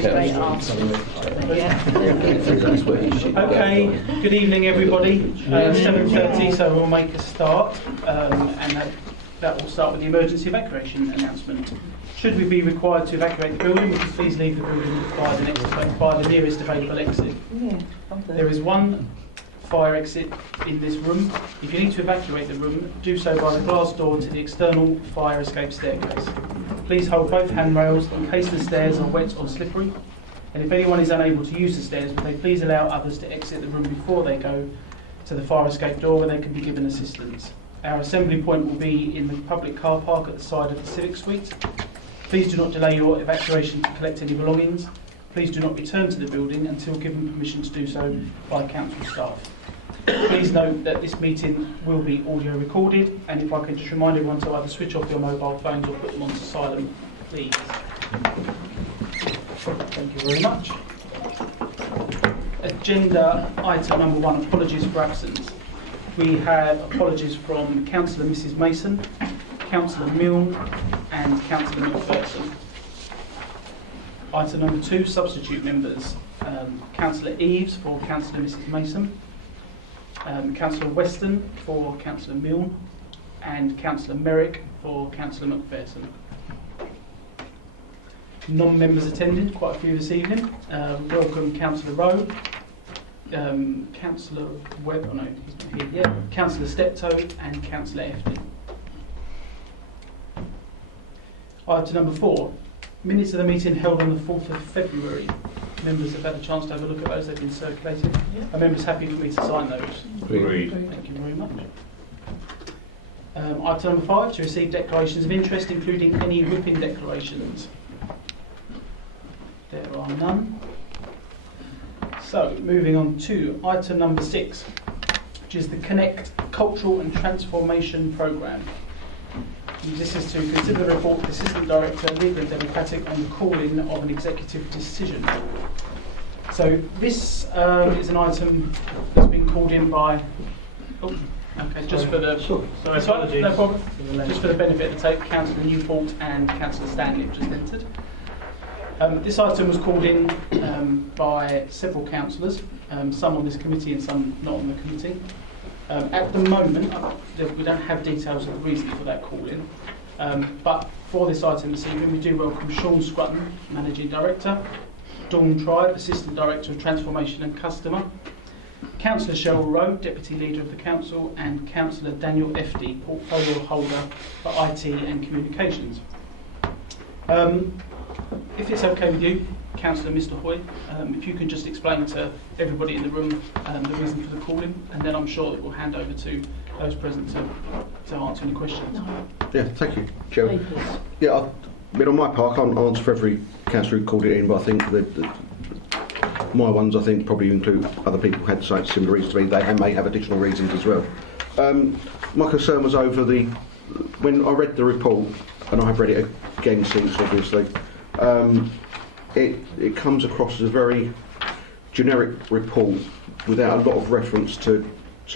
straight after. Okay, good evening everybody. 7:30, so we'll make a start, and that will start with the emergency evacuation announcement. Should we be required to evacuate the building, would you please leave the building by the nearest available exit. There is one fire exit in this room. If you need to evacuate the room, do so by the glass door to the external fire escape staircase. Please hold both handrails in case the stairs are wet or slippery. And if anyone is unable to use the stairs, would they please allow others to exit the room before they go to the fire escape door where they can be given assistance. Our assembly point will be in the public car park at the side of the Civic Suite. Please do not delay your evacuation to collect any belongings. Please do not return to the building until given permission to do so by council staff. Please note that this meeting will be audio recorded, and if I could just remind everyone to either switch off your mobile phones or put them onto silent, please. Thank you very much. Agenda item number 1, apologies for absence. We have apologies from Councillor Mrs Mason, Councillor Milne and Councillor McPherson. Item number 2, substitute members. Councillor Eves for Councillor Mrs Mason, Councillor Weston for Councillor Milne and Councillor Merrick for Councillor McPherson. Non-members attended, quite a few this evening. Welcome Councillor Rowe, Councillor Webb, oh no, he's not here yet, Councillor Steptoe and Councillor Efton. Item number 4, minutes of the meeting held on the 4th of February. Members have had a chance to have a look at those, they've been circulated. Are members happy for me to sign those? Agreed. Thank you very much. Item number 5, to receive declarations of interest, including any whipping declarations. There are none. So, moving on to item number 6, which is the Connect Cultural and Transformation Programme. This is to consider the report of the Assistant Director, Legal and Democratic, on the call-in of an executive decision. So this is an item that's been called in by... Oh, okay, just for the... Sorry, apologies. No problem. Just for the benefit of the tape, Councillor Newport and Councillor Stanley have just entered. This item was called in by several councillors, some on this committee and some not on the committee. At the moment, we don't have details of the reason for that call-in, but for this item this evening, we do welcome Sean Scrutton, Managing Director, Dawn Tribe, Assistant Director of Transformation and Customer, Councillor Cheryl Rowe, Deputy Leader of the Council, and Councillor Daniel Efty, Portfolio Holder for IT and Communications. If it's okay with you, Councillor Mr Hoy, if you can just explain to everybody in the room the reason for the call-in, and then I'm sure that we'll hand over to those present to answer any questions. Yeah, thank you, Joe. Yeah, I mean, on my part, I can't answer for every councillor who called it in, but I think that my ones, I think, probably include other people who had similar reasons to me. They may have additional reasons as well. My concern was over when I read the report, and I have read it again since, obviously. It comes across as a very generic report without a lot of reference to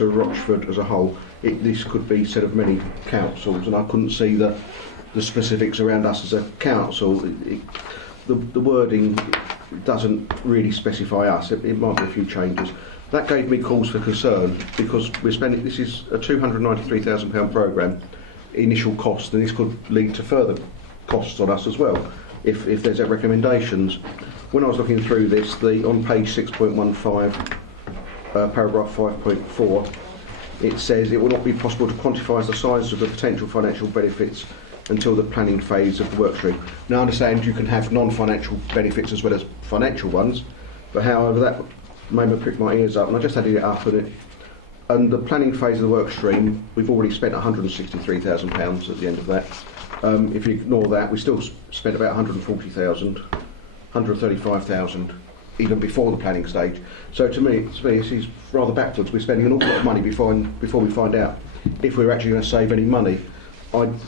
Rochford as a whole. This could be said of many councils, and I couldn't see the specifics around us as a council. The wording doesn't really specify us. It might be a few changes. That gave me cause for concern, because this is a £293,000 programme, initial cost, and this could lead to further costs on us as well if there's recommendations. When I was looking through this, on page 6.15, paragraph 5.4, it says it will not be possible to quantify the size of the potential financial benefits until the planning phase of the workstream. Now I understand you can have non-financial benefits as well as financial ones, but however, that made me prick my ears up, and I just added it up, and the planning phase of the workstream, we've already spent £163,000 at the end of that. If you ignore that, we still spent about 140,000, 135,000 even before the planning stage. So to me, this is rather backwards. We're spending an awful lot of money before we find out if we're actually going to save any money. I would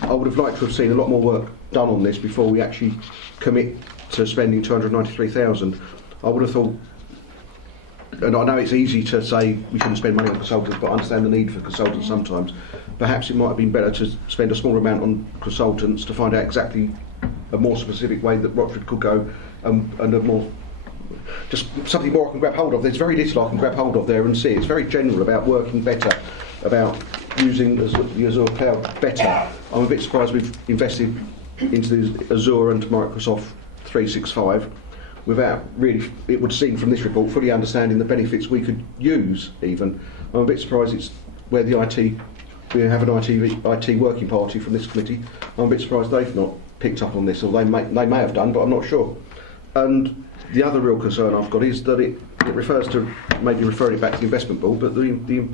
have liked to have seen a lot more work done on this before we actually commit to spending 293,000. I would have thought, and I know it's easy to say we shouldn't spend money on consultants, but I understand the need for consultants sometimes. Perhaps it might have been better to spend a smaller amount on consultants to find out exactly a more specific way that Rochford could go, and a more, just something more I can grab hold of. There's very little I can grab hold of there and see. It's very general about working better, about using the Azure cloud better. I'm a bit surprised we've invested into the Azure and Microsoft 365 without really, it would seem from this report, fully understanding the benefits we could use even. I'm a bit surprised it's where the IT, we have an IT working party from this committee. I'm a bit surprised they've not picked up on this, or they may have done, but I'm not sure. And the other real concern I've got is that it refers to, maybe referring it back to the investment board, but the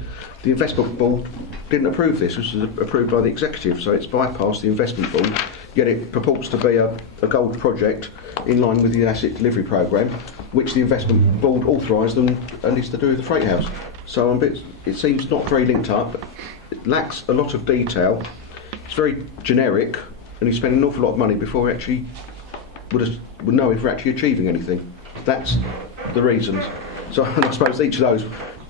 investment board didn't approve this. This was approved by the executive, so it's bypassed the investment board, yet it purports to be a gold project in line with the asset delivery programme, which the investment board authorised and is to do with the freight house. So it seems not very linked up. It lacks a lot of detail. It's very generic, and you spend an awful lot of money before we actually would know if we're actually achieving anything. That's the reasons. So and I suppose each of those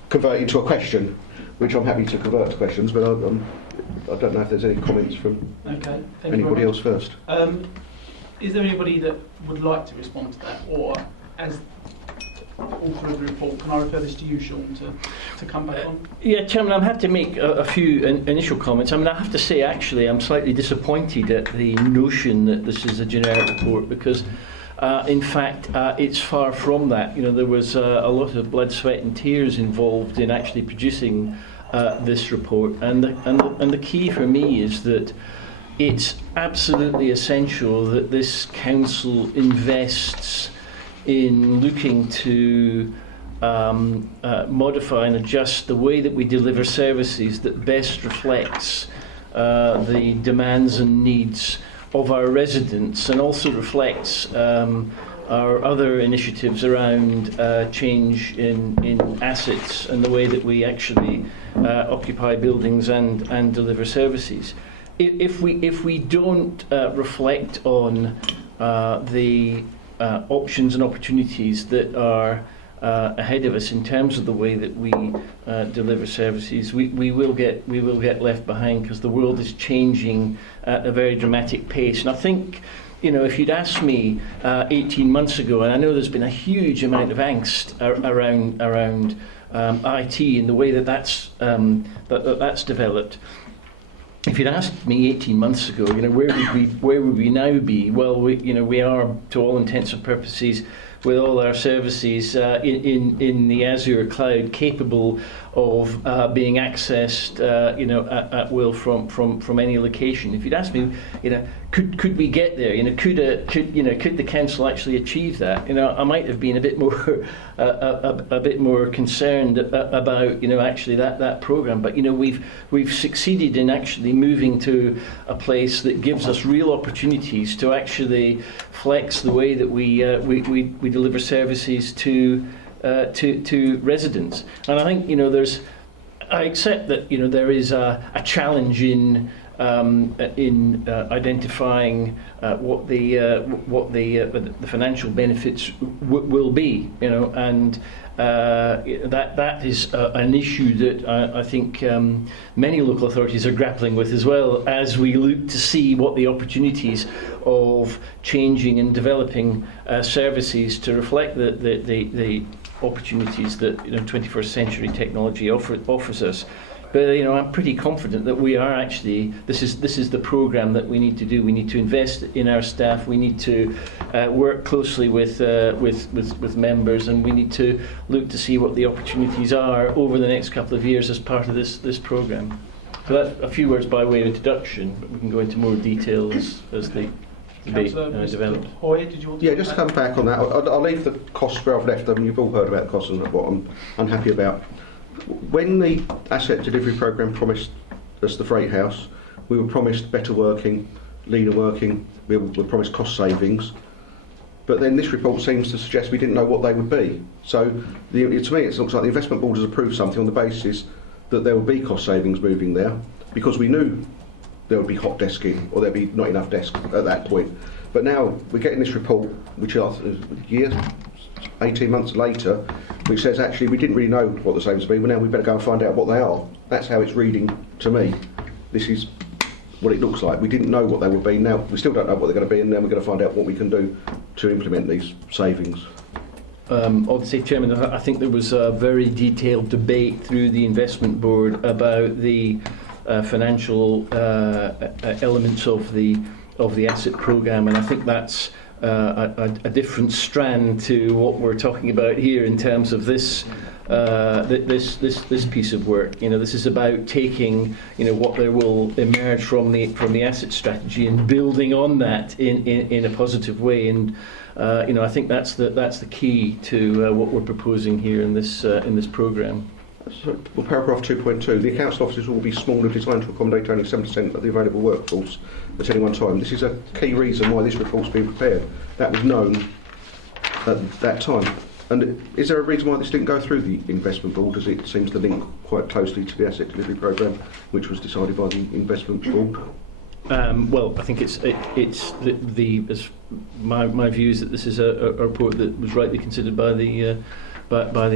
convert into a question, which I'm happy to convert to questions, but I don't know if there's any comments from anybody else first. Is there anybody that would like to respond to that, or as author of the report, can I refer this to you, Sean, to come back on? Yeah, Chairman, I'm happy to make a few initial comments. I mean, I have to say, actually, I'm slightly disappointed at the notion that this is a generic report, because in fact, it's far from that. You know, there was a lot of blood, sweat and tears involved in actually producing this report, and the key for me is that it's absolutely essential that this council invests in looking to modify and adjust the way that we deliver services that best reflects the demands and needs of our residents, and also reflects our other initiatives around change in assets and the way that we actually occupy buildings and deliver services. If we don't reflect on the options and opportunities that are ahead of us in terms of the way that we deliver services, we will get left behind, because the world is changing at a very dramatic pace. And I think, you know, if you'd asked me 18 months ago, and I know there's been a huge amount of angst around IT and the way that's developed. If you'd asked me 18 months ago, you know, where would we now be? Well, we are, to all intents and purposes, with all our services in the Azure cloud, capable of being accessed, at will from any location. If you'd asked me, you know, could we get there? You know, could the council actually achieve that? You know, I might have been a bit more a bit more concerned about, you know, actually that program. But you know, we've succeeded in actually moving to a place that gives us real opportunities to actually flex the way that we deliver services to residents. And I think, you know, I accept that, you know, there is a challenge in identifying what the financial benefits will be, you know, and that is an issue that I think many local authorities are grappling with, as well as we look to see what the opportunities of changing and developing services to reflect the opportunities that, you know, 21st century technology offers us. But you know, I'm pretty confident that we are actually. This is the program that we need to do. We need to invest in our staff. We need to work closely with members, and we need to look to see what the opportunities are over the next couple of years as part of this program. So that's a few words by way of introduction, but we can go into more detail as the debate develops. Hoy, did you want to? Yeah, just come back on that. I'll leave the costs where I've left them. You've all heard about the costs and what I'm unhappy about. When the asset delivery programme promised us the freight house, we were promised better working, leaner working, we were promised cost savings, but then this report seems to suggest we didn't know what they would be. So to me it looks like the investment board has approved something on the basis that there would be cost savings moving there, because we knew there would be hot desking, or there'd be not enough desks at that point. But now we're getting this report, which is 18 months later, which says actually we didn't really know what the savings would be, but now we better go and find out what they are. That's how it's reading to me. This is what it looks like. We didn't know what they would be. Now we still don't know what they're going to be, and then we're going to find out what we can do to implement these savings. Obviously, Chairman, I think there was a very detailed debate through the investment board about the financial elements of the asset programme, and I think that's a different strand to what we're talking about here in terms of this piece of work. This is about taking what there will emerge from the asset strategy and building on that in a positive way. And I think that's the key to what we're proposing here in this programme. So, well, paragraph 2.2, the council offices will be small and designed to accommodate only 7% of the available workforce at any one time. This is a key reason why this report's been prepared. That was known at that time. And is there a reason why this didn't go through the investment board, as it seems to link quite closely to the asset delivery programme, which was decided by the investment board? Well, I think my view is that this is a report that was rightly considered by the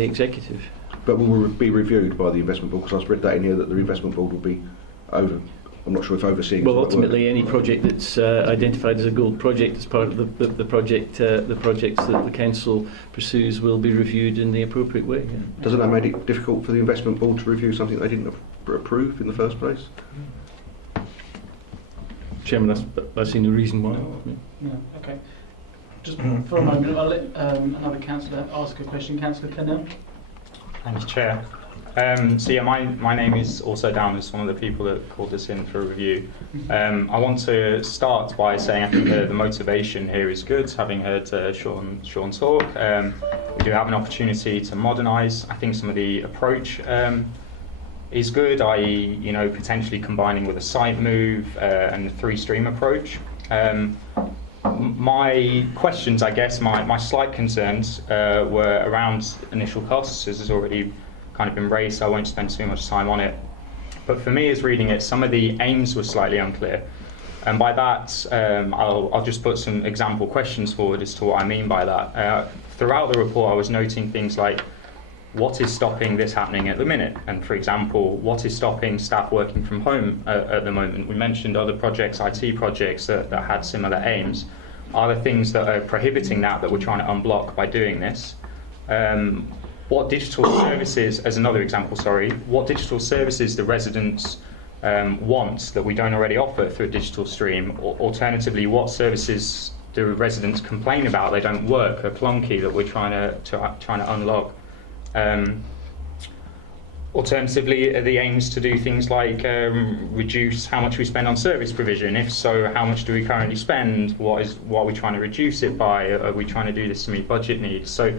executive. But will be reviewed by the investment board, because I've read that in here that the investment board will be over. I'm not sure if overseeing. Well, ultimately, any project that's identified as a gold project as part of the projects that the council pursues will be reviewed in the appropriate way. Yeah. Doesn't that make it difficult for the investment board to review something they didn't approve in the first place? Chairman, I see no reason why. Yeah, okay. Just for a moment, I'll let another councillor ask a question. Councillor Clennell. Thanks, Chair. So yeah, my name is also down as one of the people that called this in for a review. I want to start by saying I think the motivation here is good, having heard Sean talk. We do have an opportunity to modernise. I think some of the approach is good, i.e. potentially combining with a site move and the 3-stream approach. My questions, I guess, my slight concerns were around initial costs, as has already kind of been raised, so I won't spend too much time on it. But for me, as reading it, some of the aims were slightly unclear. And by that, I'll just put some example questions forward as to what I mean by that. Throughout the report, I was noting things like, what is stopping this happening at the minute? And for example, what is stopping staff working from home at the moment? We mentioned other projects, IT projects that had similar aims. Are there things that are prohibiting that we're trying to unblock by doing this? What digital services, as another example, what digital services do residents want that we don't already offer through a digital stream? Or alternatively, what services do residents complain about they don't work, are clunky, that we're trying to unlock? Alternatively, are the aims to do things like reduce how much we spend on service provision? If so, how much do we currently spend? What are we trying to reduce it by? Are we trying to do this to meet budget needs? So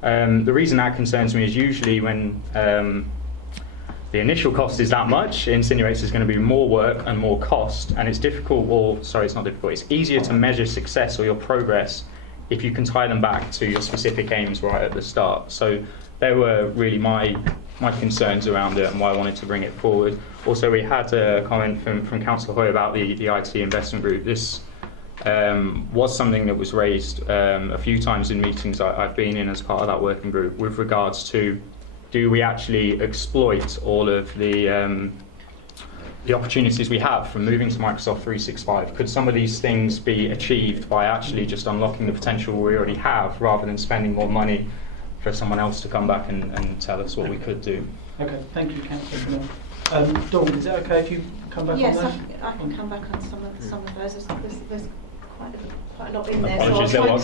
the reason that concerns me is usually when the initial cost is that much, it insinuates there's going to be more work and more cost, and it's it's easier to measure success or your progress if you can tie them back to your specific aims right at the start. So they were really my concerns around it and why I wanted to bring it forward. Also, we had a comment from Councillor Hoy about the IT investment group. This was something that was raised a few times in meetings I've been in as part of that working group with regards to, do we actually exploit all of the opportunities we have from moving to Microsoft 365? Could some of these things be achieved by actually just unlocking the potential we already have, rather than spending more money for someone else to come back and tell us what we could do? Okay, thank you, Councillor. Dawn, is it okay if you come back on those? Yes, I can come back on some of those. There's quite a lot in there. Apologies, so I'll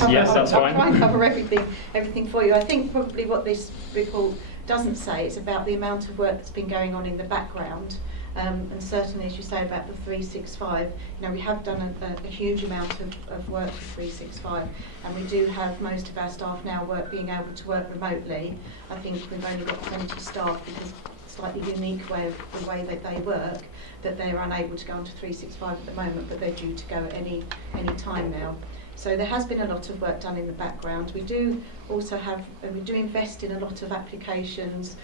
fine. try and cover everything for you. I think probably what this report doesn't say is about the amount of work that's been going on in the background. And certainly, as you say about the 365, we have done a huge amount of work for 365, and we do have most of our staff now being able to work remotely. I think we've only got 20 staff, because slightly unique way of the way that they work, that they're unable to go onto 365 at the moment, but they're due to go at any time now. So there has been a lot of work done in the background. We do also we do invest in a lot of applications,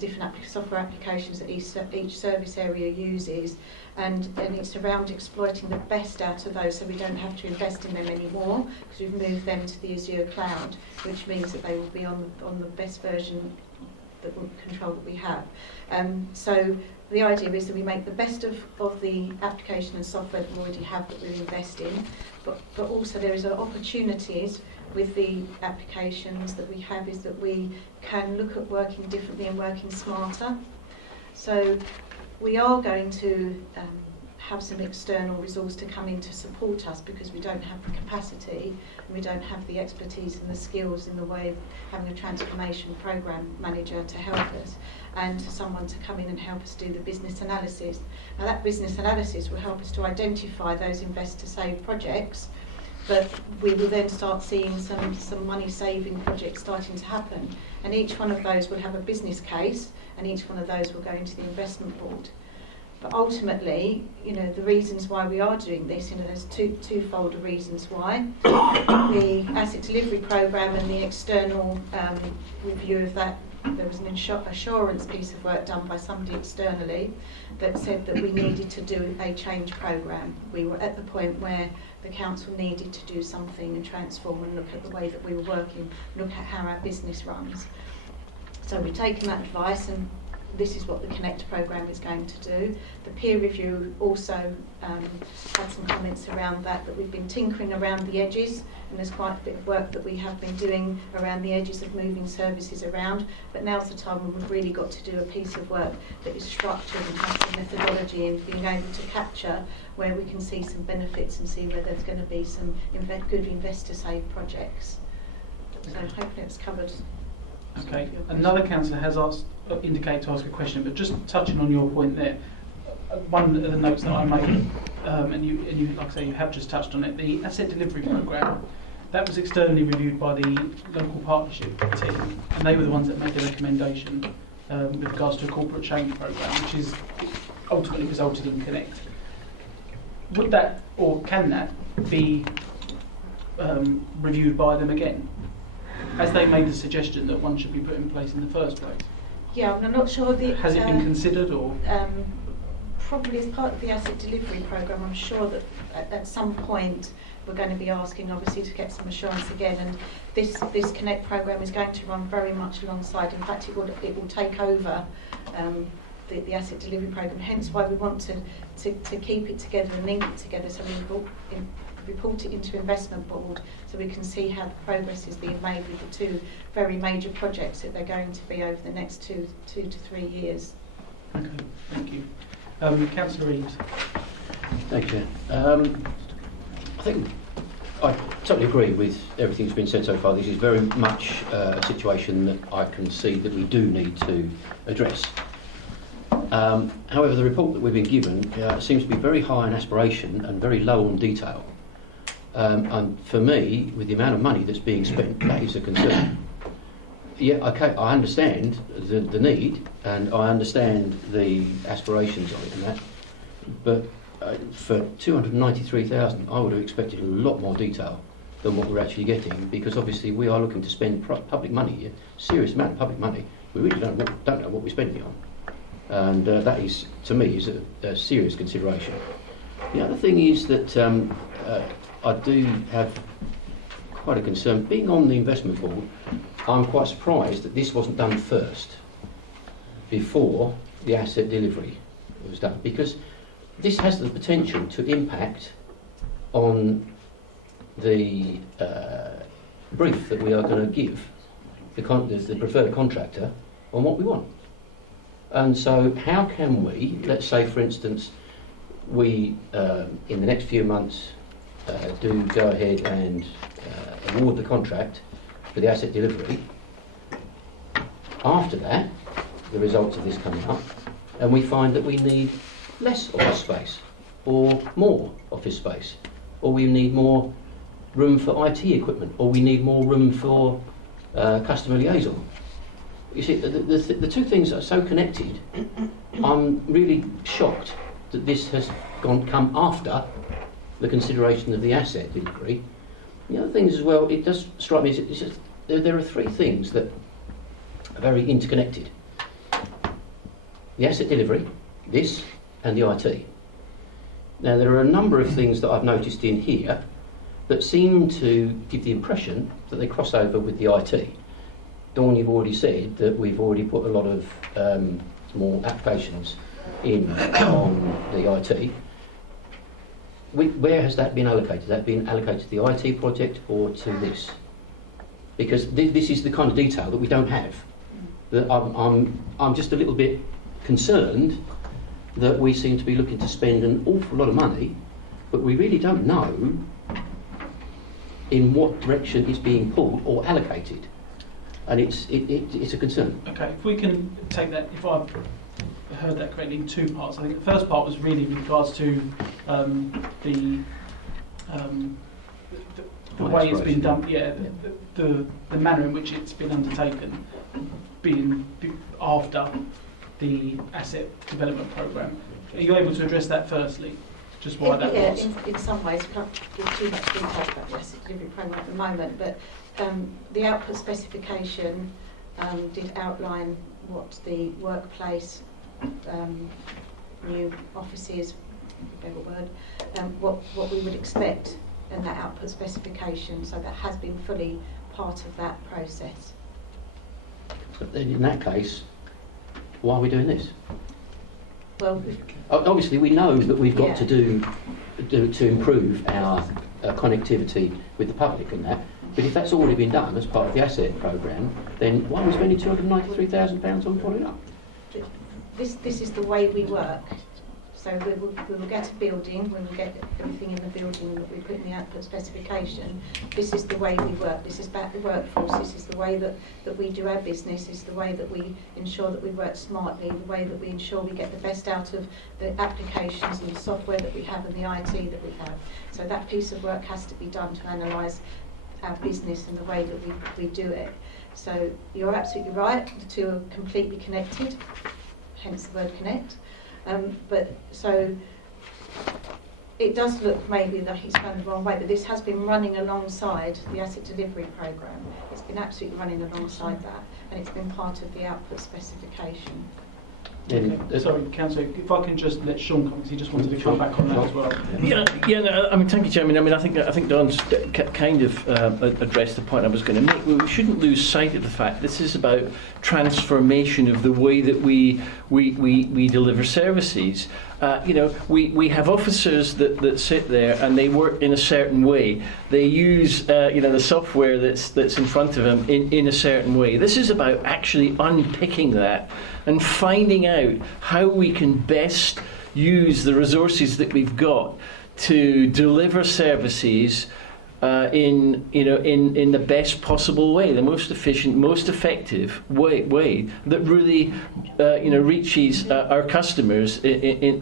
different software applications that each service area uses, and it's around exploiting the best out of those, so we don't have to invest in them anymore, because we've moved them to the Azure cloud, which means that they will be on the best version control that we have. So the idea is that we make the best of the application and software that we already have that we invest in, but also there is opportunities with the applications that we have, is that we can look at working differently and working smarter. So we are going to have some external resource to come in to support us, because we don't have the capacity and we don't have the expertise and the skills in the way of having a transformation program manager to help us, and someone to come in and help us do the business analysis. Now that business analysis will help us to identify those invest to save projects, but we will then start seeing some money saving projects starting to happen, and each one of those will have a business case, and each one of those will go into the investment board. But ultimately, the reasons why we are doing this, there's twofold reasons why. The asset delivery programme and the external review of that, there was an assurance piece of work done by somebody externally that said that we needed to do a change programme. We were at the point where the council needed to do something and transform and look at the way that we were working, look at how our business runs. So we've taken that advice, and this is what the Connect programme is going to do. The peer review also had some comments around that we've been tinkering around the edges, and there's quite a bit of work that we have been doing around the edges of moving services around, but now's the time when we've really got to do a piece of work that is structured and has some methodology in being able to capture where we can see some benefits and see where there's going to be some good investor save projects. So hopefully it's covered. Okay, another councillor has indicated to ask a question, but just touching on your point there, one of the notes that I made, and you, like I say, you have just touched on it, the asset delivery programme, that was externally reviewed by the local partnership team, and they were the ones that made the recommendation with regards to a corporate change programme, which is ultimately resulted in Connect. Would that, or can that, be reviewed by them again? As they made the suggestion that one should be put in place in the first place. Yeah, I'm not sure. Has it been considered, or? Probably as part of the asset delivery programme, I'm sure that at some point we're going to be asking, obviously, to get some assurance again. And this Connect programme is going to run very much alongside. In fact, it will take over the asset delivery programme. Hence why we want to keep it together and link it together, so we report it into investment board, so we can see how the progress is being made with the two very major projects that they're going to be over the next two to 3 years. Okay, thank you. Councillor Eaves. Thank you. I think I totally agree with everything that's been said so far. This is very much a situation that I can see that we do need to address. However, the report that we've been given seems to be very high in aspiration and very low on detail. And for me, with the amount of money that's being spent, that is a concern. Yeah, okay, I understand the need, and I understand the aspirations of it and that, but for 293,000, I would have expected a lot more detail than what we're actually getting, because obviously we are looking to spend public money here, serious amount of public money. We really don't know what we're spending on, and that is, to me, is a serious consideration. The other thing is that I do have quite a concern. Being on the investment board, I'm quite surprised that this wasn't done first, before the asset delivery was done, because this has the potential to impact on the brief that we are going to give the preferred contractor on what we want. And so how can we, let's say for instance, we in the next few months do go ahead and award the contract for the asset delivery. After that, the results of this coming up, and we find that we need less office space or more office space, or we need more room for IT equipment, or we need more room for customer liaison. You see, the two things are so connected. I'm really shocked that this has come after the consideration of the asset delivery. The other things as well, it does strike me as there are three things that are very interconnected. The asset delivery, this, and the IT. Now there are a number of things that I've noticed in here that seem to give the impression that they cross over with the IT. Dawn, you've already said that we've already put a lot of more applications in on the IT. Where has that been allocated? Has that been allocated to the IT project or to this? Because this is the kind of detail that we don't have. That I'm just a little bit concerned that we seem to be looking to spend an awful lot of money, but we really don't know in what direction it's being pulled or allocated, and it's a concern. Okay, if we can take that, if I've heard that correctly, in two parts. I think the first part was really with regards to the way it's been done, the manner in which it's been undertaken, being after the asset development programme. Are you able to address that firstly? Just why that was? In some ways, we can't give too much detail about the asset delivery programme at the moment, but the output specification did outline what the workplace, new offices, whatever word, what we would expect in that output specification, so that has been fully part of that process. But then in that case, why are we doing this? Well, Obviously we know that we've got to do to improve our connectivity with the public and that, but if that's already been done as part of the asset programme, then why are we spending £293,000 on following up? this is the way we work. So we will get a building, we will get everything in the building that we put in the output specification. This is the way we work, this is about the workforce, this is the way that we do our business, this is the way that we ensure that we work smartly, the way that we ensure we get the best out of the applications and the software that we have and the IT that we have. So that piece of work has to be done to analyse our business and the way that we do it. So you're absolutely right, the two are completely connected, hence the word connect. But so it does look maybe that he's gone the wrong way, but this has been running alongside the asset delivery programme. It's been absolutely running alongside that, and it's been part of the output specification. Okay. Sorry, Councillor, if I can just let Sean come, because he just wanted to come back on that as well. I mean, thank you, Chairman. I mean, I think Don's kind of addressed the point I was going to make. We shouldn't lose sight of the fact this is about transformation of the way that we deliver services. We have officers that sit there and they work in a certain way. They use the software that's in front of them in a certain way. This is about actually unpicking that and finding out how we can best use the resources that we've got to deliver services in the best possible way, the most efficient, most effective way that really reaches our customers in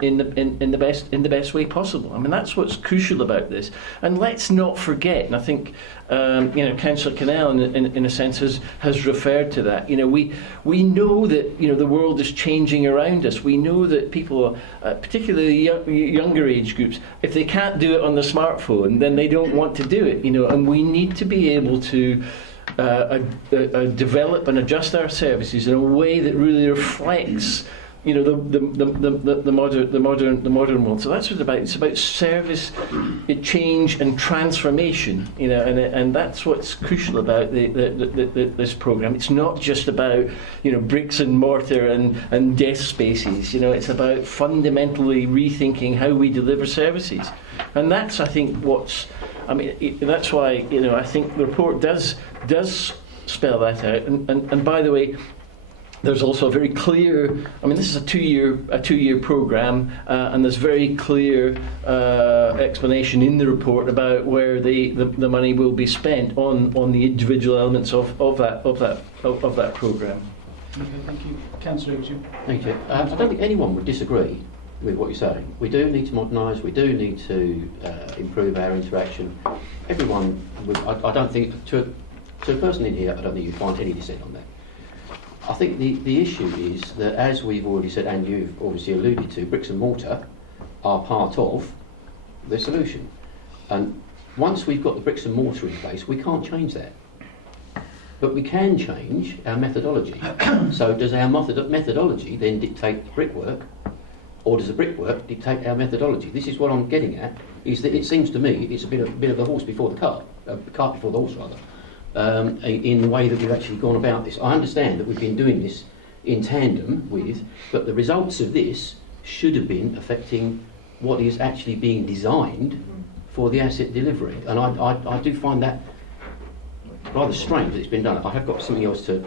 the best way possible. I mean, that's what's crucial about this. And let's not forget, and I think Councillor Cannell in a sense has referred to that. We know that the world is changing around us. We know that people, particularly younger age groups, if they can't do it on the smartphone, then they don't want to do it. And we need to be able to develop and adjust our services in a way that really reflects the modern world. So that's what it's about. It's about service, change and transformation. And that's what's crucial about this programme. It's not just about bricks and mortar and desk spaces. It's about fundamentally rethinking how we deliver services. And that's, I think, that's why I think the report does spell that out. And by the way, there's also a very clear. I mean, this is a two-year programme, and there's very clear explanation in the report about where the money will be spent on the individual elements of that programme. Okay, thank you, Councillor. Thank you. I don't think anyone would disagree with what you're saying. We do need to modernise. We do need to improve our interaction. Everyone, I don't think to a person in here, I don't think you'd find any dissent on that. I think the issue is that, as we've already said, and you've obviously alluded to, bricks and mortar are part of the solution. And once we've got the bricks and mortar in place, we can't change that. But we can change our methodology. So does our methodology then dictate brickwork, or does the brickwork dictate our methodology? This is what I'm getting at, is that it seems to me it's a bit of the horse before the cart, cart before the horse rather. in the way that we've actually gone about this. I understand that we've been doing this in tandem with, but the results of this should have been affecting what is actually being designed for the asset delivery. And I do find that rather strange that it's been done. I have got something else to,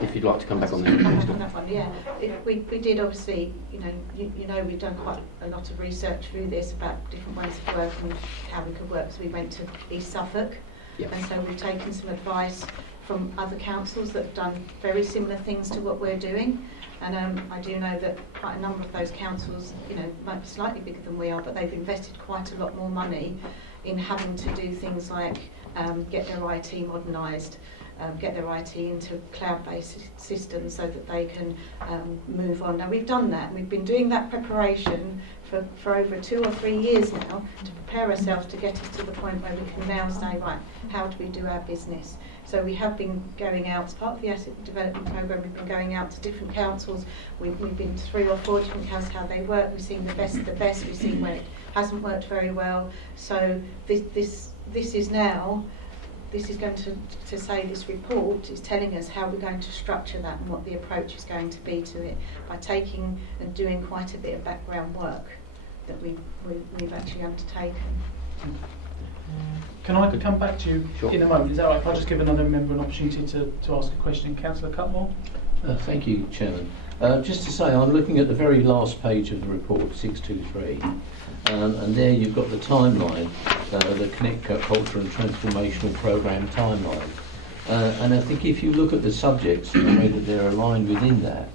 if you'd like to come back on that. On that one, yeah. We did obviously, you know, we've done quite a lot of research through this about different ways of working, how we could work. So we went to East Suffolk, Yep. and so we've taken some advice from other councils that have done very similar things to what we're doing. And I do know that quite a number of those councils, you know, might be slightly bigger than we are, but they've invested quite a lot more money in having to do things like get their IT modernised, get their IT into cloud-based systems so that they can move on. Now we've done that, and we've been doing that preparation for over 2 or 3 years now to prepare ourselves to get us to the point where we can now say, right, how do we do our business? So we have been going out, as part of the asset development programme, we've been going out to different councils. We've been to 3 or 4 different councils, how they work. We've seen the best of the best. We've seen where it hasn't worked very well. So this is now, this is going to say, this report is telling us how we're going to structure that and what the approach is going to be to it by taking and doing quite a bit of background work that we've actually undertaken. Can I come back to you Sure. in a moment? Is that right? If I just give another member an opportunity to ask a question. Councillor Cutmore? Thank you, Chairman. Just to say, I'm looking at the very last page of the report, 623, and there you've got the timeline, the Connect Culture and Transformational Programme timeline. And I think if you look at the subjects and the way that they're aligned within that,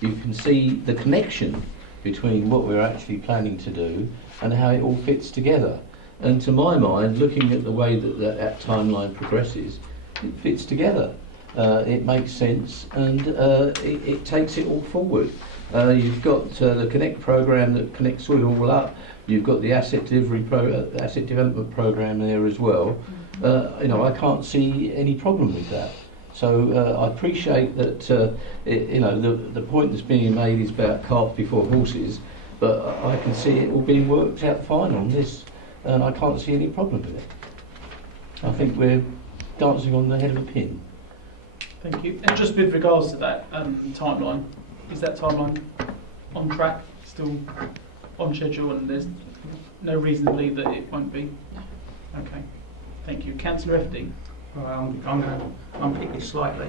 you can see the connection between what we're actually planning to do and how it all fits together. And to my mind, looking at the way that that timeline progresses, it fits together. It makes sense, and it takes it all forward. You've got the Connect programme that connects it all up. You've got the asset development programme there as well. You know, I can't see any problem with that. So I appreciate that. You know, the point that's being made is about cart before horses, but I can see it all being worked out fine on this, and I can't see any problem with it. I think we're dancing on the head of a pin. Thank you. And just with regards to that timeline, is that timeline on track, still on schedule, and there's no reason to believe that it won't be? Okay. Thank you. Councillor FD. I'm going to unpick this slightly,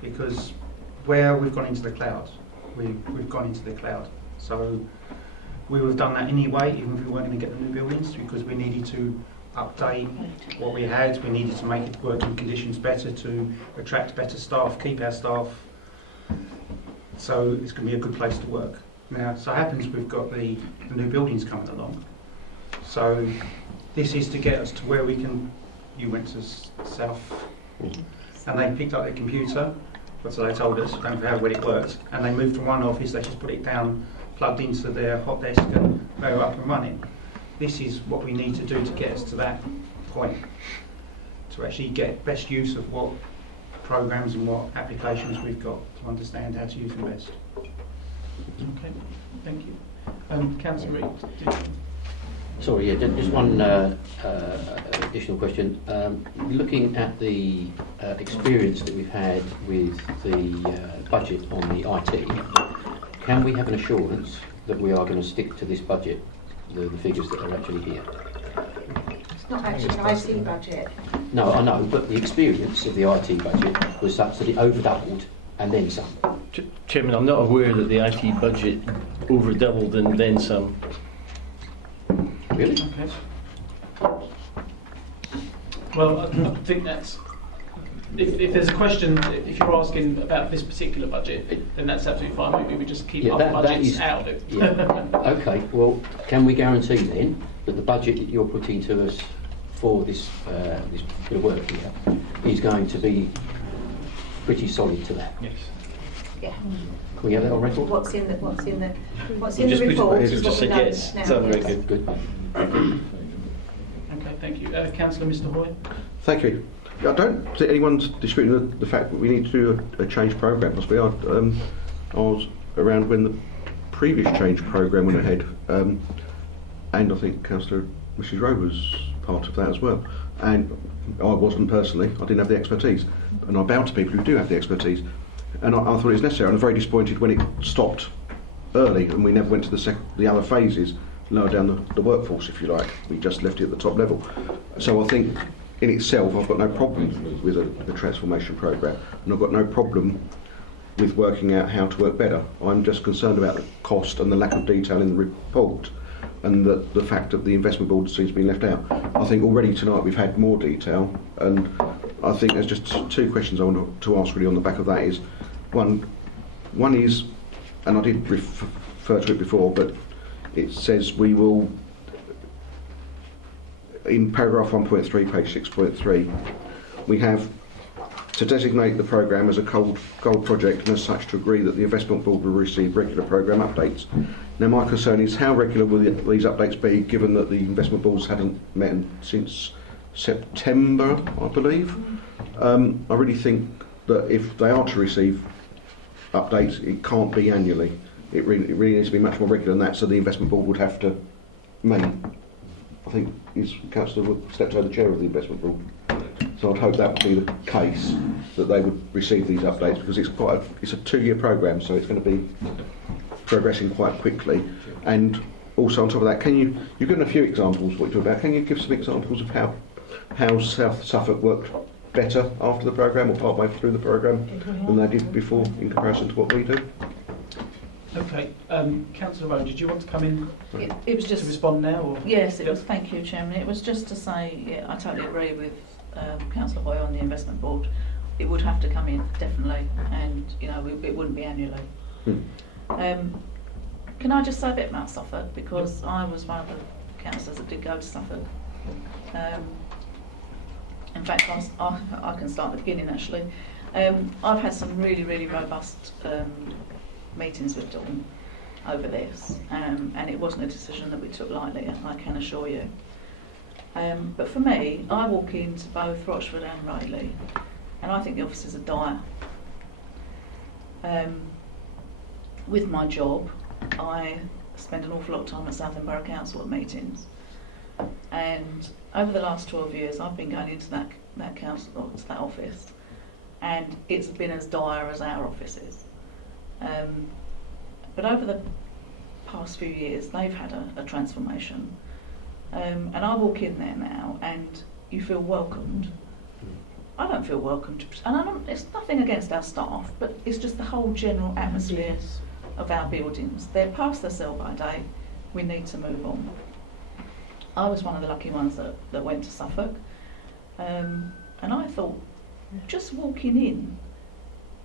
because where we've gone into the cloud, we've gone into the cloud. So we would have done that anyway, even if we weren't going to get the new buildings, because we needed to update what we had. We needed to make it working conditions better, to attract better staff, keep our staff. So it's going to be a good place to work. Now, so it happens we've got the new buildings coming along. So this is to get us to where we can. You went to South, and they picked up their computer. That's what they told us. Don't know how well it works. And they moved from one office. They just put it down, plugged into their hot desk, and they were up and running. This is what we need to do to get us to that point, to actually get best use of what programs and what applications we've got, to understand how to use them best. Okay. Thank you. Councillor Reid. Sorry, yeah, just one additional question. Looking at the experience that we've had with the budget on the IT, can we have an assurance that we are going to stick to this budget, the figures that are actually here? It's not actually an IT budget. No, I know, but the experience of the IT budget was such that it overdoubled and then some. Chairman, I'm not aware that the IT budget over doubled and then some. Really? Okay. Well, I think that's. If there's a question, if you're asking about this particular budget, then that's absolutely fine. Maybe we just keep other budgets out of it. Yeah. Okay. Well, can we guarantee then that the budget that you're putting to us for this this bit of work here is going to be pretty solid to that? Yes. Yeah. Can we have that on record? What's in the report is Just what we say know yes. now. Sounds very Yes. good. Good. Okay, thank you. Councillor Mr. Hoy. Thank you. I don't think anyone's disputing the fact that we need to do a change programme. Possibly, I was around when the previous change programme went ahead, and I think Councillor Mrs. Rowe was part of that as well. And I wasn't personally. I didn't have the expertise, and I bow to people who do have the expertise. And I thought it was necessary. I was very disappointed when it stopped early, and we never went to the other phases, lower down the workforce, if you like. We just left it at the top level. So I think, in itself, I've got no problem with a transformation programme, and I've got no problem with working out how to work better. I'm just concerned about the cost and the lack of detail in the report, and the fact that the investment board seems to be left out. I think already tonight we've had more detail, and I think there's just two questions I want to ask really on the back of that. Is one is, and I did refer to it before, but it says we will, in paragraph 1.3, page 6.3, we have to designate the programme as a gold project, and as such to agree that the investment board will receive regular programme updates. Now my concern is how regular will these updates be, given that the investment boards hadn't met since September, I believe. I really think that if they are to receive updates, it can't be annually. It really needs to be much more regular than that, so the investment board would have to meet. I think Councillor Wood stepped over the chair of the investment board. So I'd hope that would be the case, that they would receive these updates, because it's a 2-year programme, so it's going to be progressing quite quickly. And also on top of that, you've given a few examples of what you're talking about. Can you give some examples of how South Suffolk worked better after the programme or partway through the programme than they did before in comparison to what we do? Okay, Councillor Rowe, did you want to come in It was to just, respond now? Or? yes, it was. Thank you, Chairman. It was just to say, yeah, I totally agree with Councillor Hoy on the investment board. It would have to come in definitely, and it wouldn't be annually. Can I just say a bit about Suffolk, because I was one of the councillors that did go to Suffolk. In fact, I can start at the beginning actually. I've had some really, really robust meetings with Dawn over this, and it wasn't a decision that we took lightly, I can assure you. But for me, I walk into both Rochford and Rayleigh, and I think the offices are dire. With my job, I spend an awful lot of time at Southend Borough Council at meetings, and over the last 12 years I've been going into that council, or to that office, and it's been as dire as our offices. But over the past few years they've had a transformation, and I walk in there now and you feel welcomed. I don't feel welcomed, and it's nothing against our staff, but it's just the whole general atmosphere of our buildings. They're past their sell-by date, we need to move on. I was one of the lucky ones that went to Suffolk, and I thought just walking in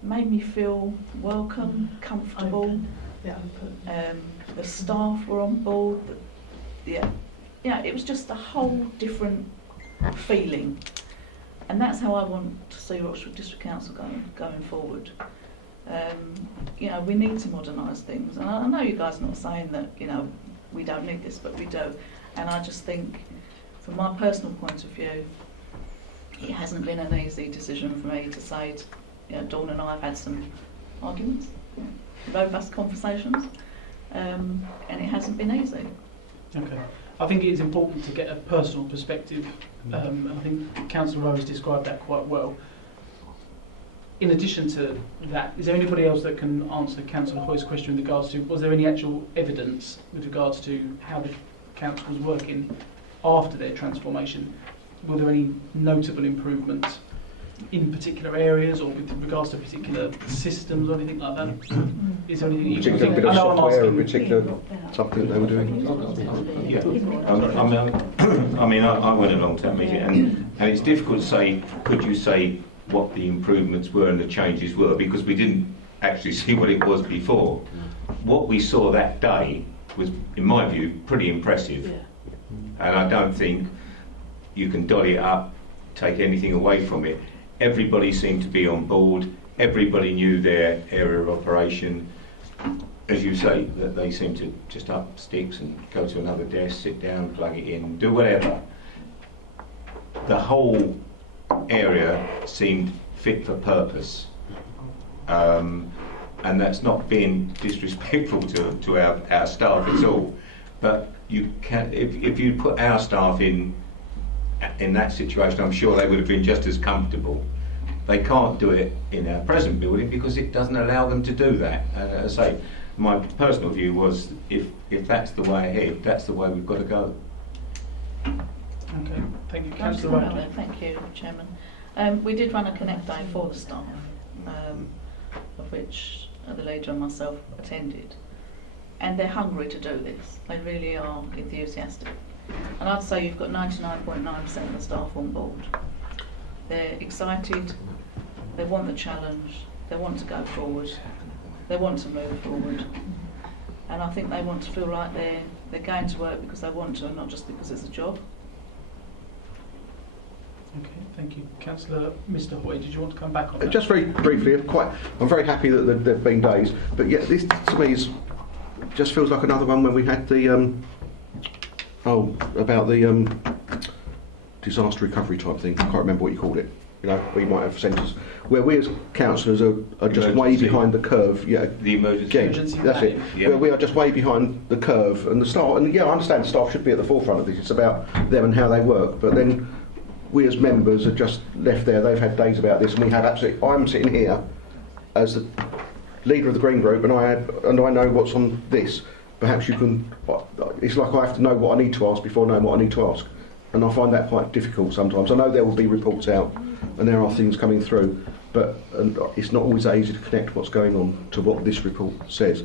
made me feel welcome, comfortable. The staff were on board. It was just a whole different feeling, and that's how I want to see Rochford District Council going forward. We need to modernise things, and I know you guys are not saying that we don't need this, but we do. And I just think, from my personal point of view, it hasn't been an easy decision for me to say. Dawn and I have had some arguments, robust conversations, and it hasn't been easy. Okay. I think it is important to get a personal perspective. I think Councillor Rowe has described that quite well. In addition to that, is there anybody else that can answer Councillor Hoy's question in regards to, was there any actual evidence with regards to how the council was working after their transformation? Were there any notable improvements in particular areas, or with regards to particular systems or anything like that? Is there anything you can think? Bit of software, or particular something that they were doing? Yeah, I went along to that meeting, and it's difficult to say. Could you say what the improvements were and the changes were, because we didn't actually see what it was before. What we saw that day was, in my view, pretty impressive, and I don't think you can dolly it up, take anything away from it. Everybody seemed to be on board, everybody knew their area of operation. As you say, that they seem to just up sticks and go to another desk, sit down, plug it in, do whatever. The whole area seemed fit for purpose, and that's not being disrespectful to our staff at all, but you can, if you put our staff in in that situation, I'm sure they would have been just as comfortable. They can't do it in our present building because it doesn't allow them to do that. As I say, my personal view was if that's the way ahead, that's the way we've got to go. Okay, thank you. Can I just Councillor comment on Rowley. it? Thank you, Chairman. We did run a Connect Day for the staff, of which the leader and myself attended. And they're hungry to do this. They really are enthusiastic. And I'd say you've got 99.9% of the staff on board. They're excited, they want the challenge, they want to go forward, they want to move forward. And I think they want to feel like they're going to work because they want to and not just because it's a job. Okay, thank you. Councillor Mr. Hoy, did you want to come back on that? Just very briefly, I'm very happy that there've been days, but yet this to me just feels like another one when we had the about the disaster recovery type thing. I can't remember what you called it. You know, we might have centres where we as councillors are just way Emergency. behind the curve. Yeah, The emergency. again, Emergency that's it. planning. Yeah. Where we are just way behind the curve, and the staff. And yeah, I understand the staff should be at the forefront of this. It's about them and how they work. But then we as members are just left there. They've had days about this, and we have absolutely. I'm sitting here as the leader of the Green Group, and I know what's on this. Perhaps you can. It's like I have to know what I need to ask before knowing what I need to ask, and I find that quite difficult sometimes. I know there will be reports out, and there are things coming through, but it's not always that easy to connect what's going on to what this report says.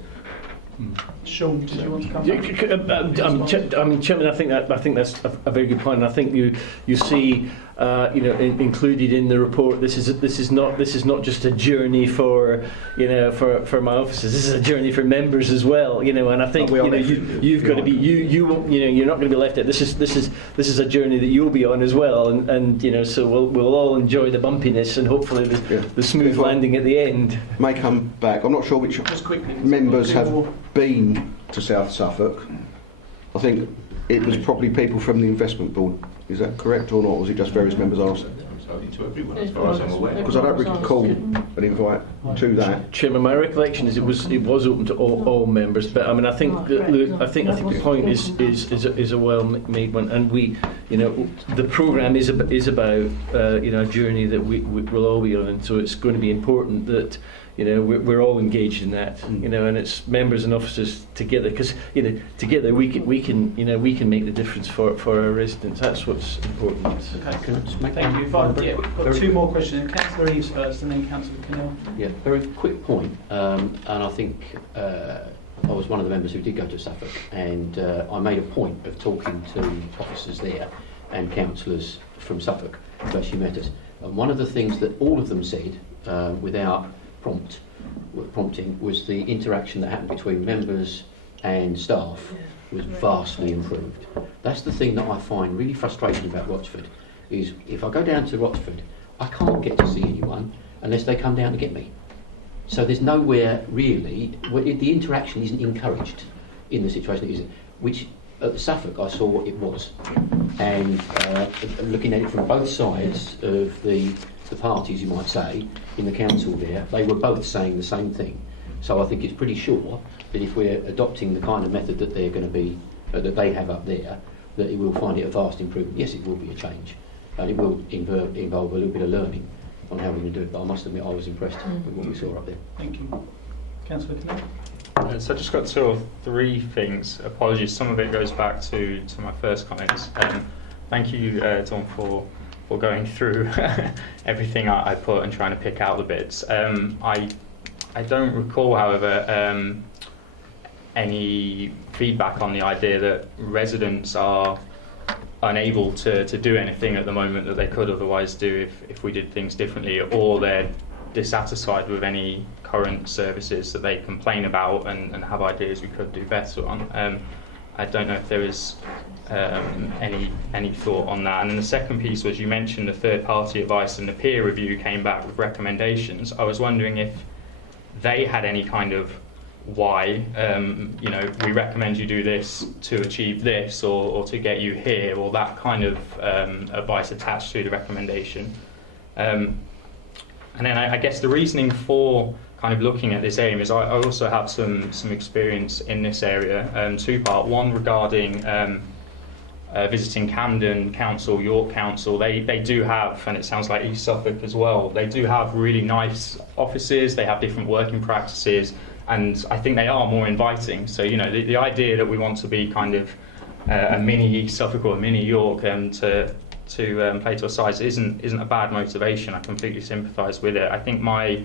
Sean, did you want to come back? Chairman, I think that's a very good point. And I think you see, included in the report. This is not just a journey for my officers. This is a journey for members as well. And I think you've got to be you're not going to be left out. This is a journey that you'll be on as well. And so we'll all enjoy the bumpiness and hopefully the smooth landing at the end. May come back. I'm not sure which Just quickly. members have been to South Suffolk. I think it was probably people from the investment board. Is that correct or not? Or was it just various members asked? To everyone, as far as I'm aware. Because I don't recall an invite to that. Chairman, my recollection is it was open to all members, but I mean I think I think the point is a well made one, and we the programme is about a journey that we'll all be on, and so it's going to be important that we're all engaged in that, and it's members and officers together, because together we can make the difference for our residents. That's what's important. Thank you. We've got two more questions. Councillor Eaves first, and then Councillor Cannell. Yeah, very quick point. And I think I was one of the members who did go to Suffolk, and I made a point of talking to officers there and councillors from Suffolk who actually met us. And one of the things that all of them said, without prompting, was the interaction that happened between members and staff was vastly improved. That's the thing that I find really frustrating about Rochford, is if I go down to Rochford, I can't get to see anyone unless they come down to get me. So there's nowhere really, the interaction isn't encouraged in the situation, is it? Which at Suffolk I saw it was. And looking at it from both sides of the parties, you might say, in the council there, they were both saying the same thing. So I think it's pretty sure that if we're adopting the kind of method that they're going to be, that they have up there, that it will find it a vast improvement. Yes, it will be a change, and it will involve a little bit of learning on how we're going to do it. But I must admit, I was impressed with what we saw up there. Thank you. Councillor Cannell. So I just got two or three things. Apologies, some of it goes back to my first comments. Thank you, Tom, for going through everything I put and trying to pick out the bits. I don't recall, however, any feedback on the idea that residents are unable to do anything at the moment that they could otherwise do if we did things differently, or they're dissatisfied with any current services that they complain about and have ideas we could do better on. I don't know if there is any thought on that. And then the second piece was, you mentioned the third-party advice and the peer review came back with recommendations. I was wondering if they had any kind of why, we recommend you do this to achieve this, or to get you here, or that kind of advice attached to the recommendation. And then I guess the reasoning for kind of looking at this aim is I also have some experience in this area, two-part. One regarding visiting Camden Council, York Council, they do have, and it sounds like East Suffolk as well, they do have really nice offices, they have different working practices, and I think they are more inviting. So, you know, the idea that we want to be kind of a mini East Suffolk or a mini York to play to our size isn't a bad motivation. I completely sympathise with it. I think my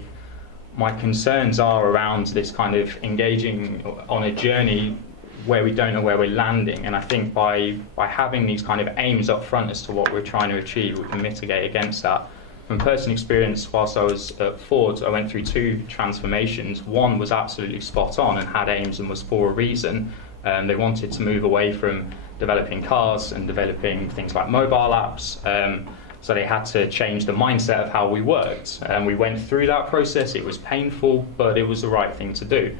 concerns are around this kind of engaging on a journey where we don't know where we're landing, and I think by having these kind of aims up front as to what we're trying to achieve, we can mitigate against that. From personal experience, whilst I was at Ford, I went through 2 transformations. One was absolutely spot on and had aims and was for a reason. They wanted to move away from developing cars and developing things like mobile apps, so they had to change the mindset of how we worked. And we went through that process. It was painful, but it was the right thing to do.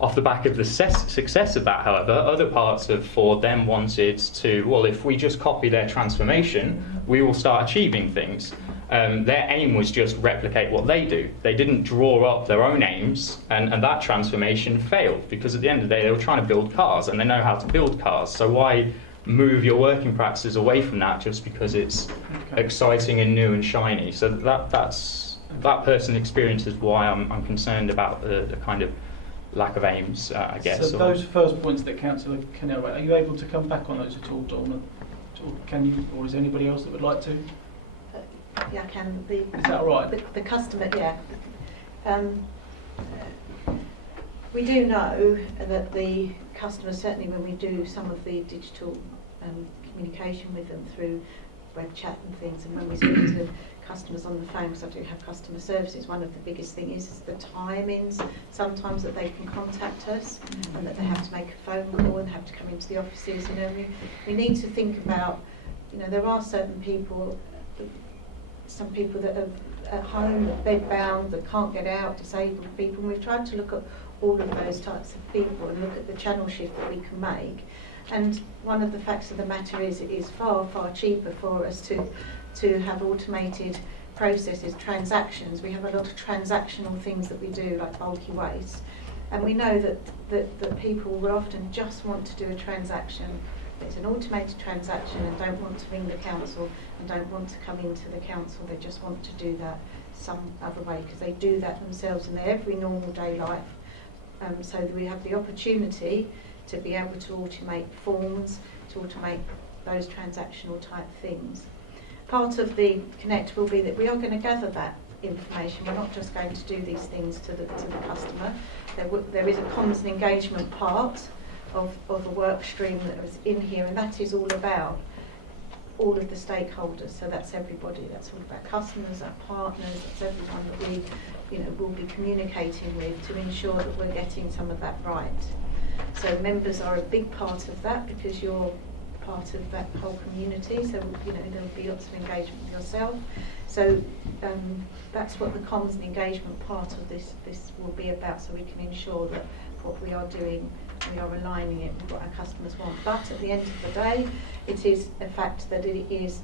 Off the back of the success of that, however, other parts of Ford then wanted to, well, if we just copy their transformation, we will start achieving things. Their aim was just replicate what they do. They didn't draw up their own aims, and that transformation failed, because at the end of the day, they were trying to build cars, and they know how to build cars. So why move your working practices away from that just because it's exciting and new and shiny? So that personal experience is why I'm concerned about the kind of lack of aims, I guess. So those first points that Councillor Cannell, are you able to come back on those at all, Dawn? Or can you, or is there anybody else that would like to? Yeah, I can. Is that all right? The customer, yeah. We do know that the customers, certainly when we do some of the digital communication with them through web chat and things, and when we speak to customers on the phone, because I do have customer services, one of the biggest things is the timings sometimes that they can contact us, and that they have to make a phone call and have to come into the offices. You know, we need to think about, you know, there are certain people, some people that are at home, bed bound, that can't get out, disabled people, and we've tried to look at all of those types of people and look at the channel shift that we can make. And one of the facts of the matter is it is far, far cheaper for us to have automated processes, transactions. We have a lot of transactional things that we do, like bulky waste. And we know that people will often just want to do a transaction. It's an automated transaction and don't want to ring the council and don't want to come into the council. They just want to do that some other way, because they do that themselves in their every normal day life. So that we have the opportunity to be able to automate forms, to automate those transactional type things. Part of the Connect will be that we are going to gather that information. We're not just going to do these things to the customer. There is a comms and engagement part of the work stream that is in here, and that is all about all of the stakeholders. So that's everybody. That's all about customers, our partners. That's everyone that we, you know, will be communicating with to ensure that we're getting some of that right. So members are a big part of that, because you're part of that whole community. So, you know, there'll be lots of engagement with yourself. So that's what the comms and engagement part of this will be about, so we can ensure that what we are doing, we are aligning it with what our customers want. But at the end of the day, it is a fact that it is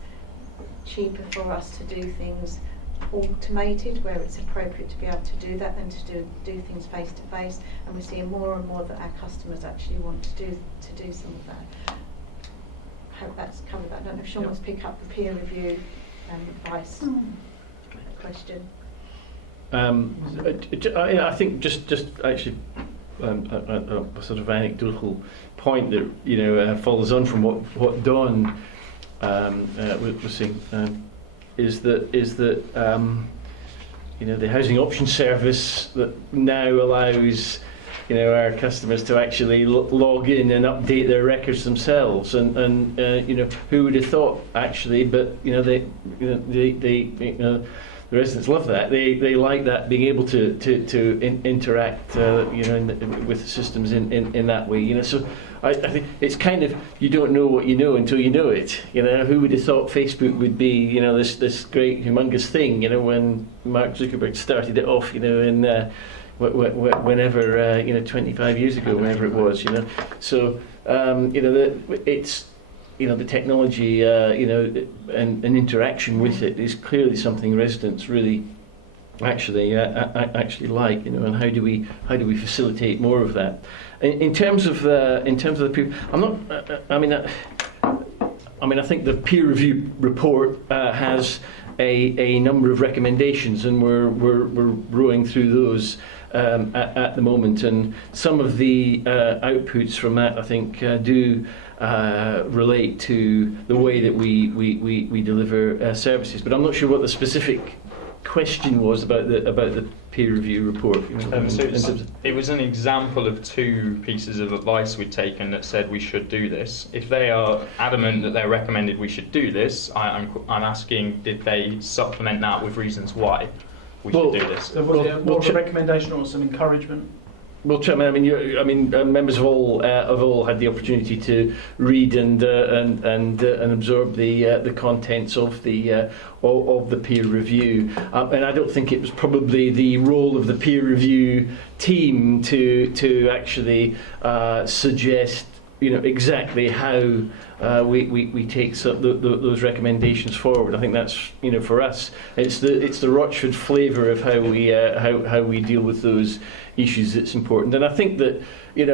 cheaper for us to do things automated, where it's appropriate to be able to do that, than to do things face to face. And we're seeing more and more that our customers actually want to do some of that. I hope that's covered that. I don't know if Sean wants to pick up the peer review advice question. I think just actually a sort of anecdotal point that, you know, follows on from what Dawn was saying, is that you know, the housing option service that now allows, you know, our customers to actually log in and update their records themselves, and you know, who would have thought actually, but you know, they the residents love that. They like that, being able to interact, you know, with the systems in that way. You know, so I think it's kind of, you don't know what you know until you know it. You know, who would have thought Facebook would be, you know, this great humongous thing? You know, when Mark Zuckerberg started it off, you know, in whenever you know, 25 years ago, whenever it was. You know, so you know, it's, you know, the technology, you know, and interaction with it is clearly something residents really actually like, you know, and how do we facilitate more of that? In terms of the people, I'm not. I mean, I mean, I think the peer review report has a number of recommendations, and we're rowing through those at the moment. And some of the outputs from that, I think, do relate to the way that we deliver services. But I'm not sure what the specific question was about the peer review report. It was an example of 2 pieces of advice we'd taken that said we should do this. If they are adamant that they're recommended we should do this, I'm asking, did they supplement that with reasons why we should do this? So was it more of a recommendation or some encouragement? Well, Chairman, I mean, members have all had the opportunity to read and absorb the contents of the peer review, and I don't think it was probably the role of the peer review team to actually suggest, exactly how we take those recommendations forward. I think that's, for us, it's the Rochford flavour of how we deal with those issues that's important. And I think that the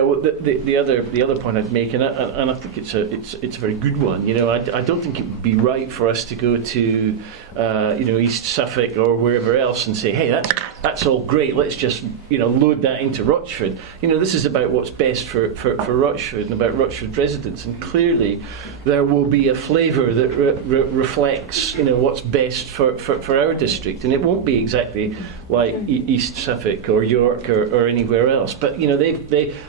other point I'd make, and I think it's a very good one. I don't think it would be right for us to go to East Suffolk or wherever else and say, hey, that's all great. Let's just load that into Rochford. This is about what's best for Rochford and about Rochford residents. And clearly, there will be a flavour that reflects what's best for our district, and it won't be exactly like East Suffolk or York or anywhere else. But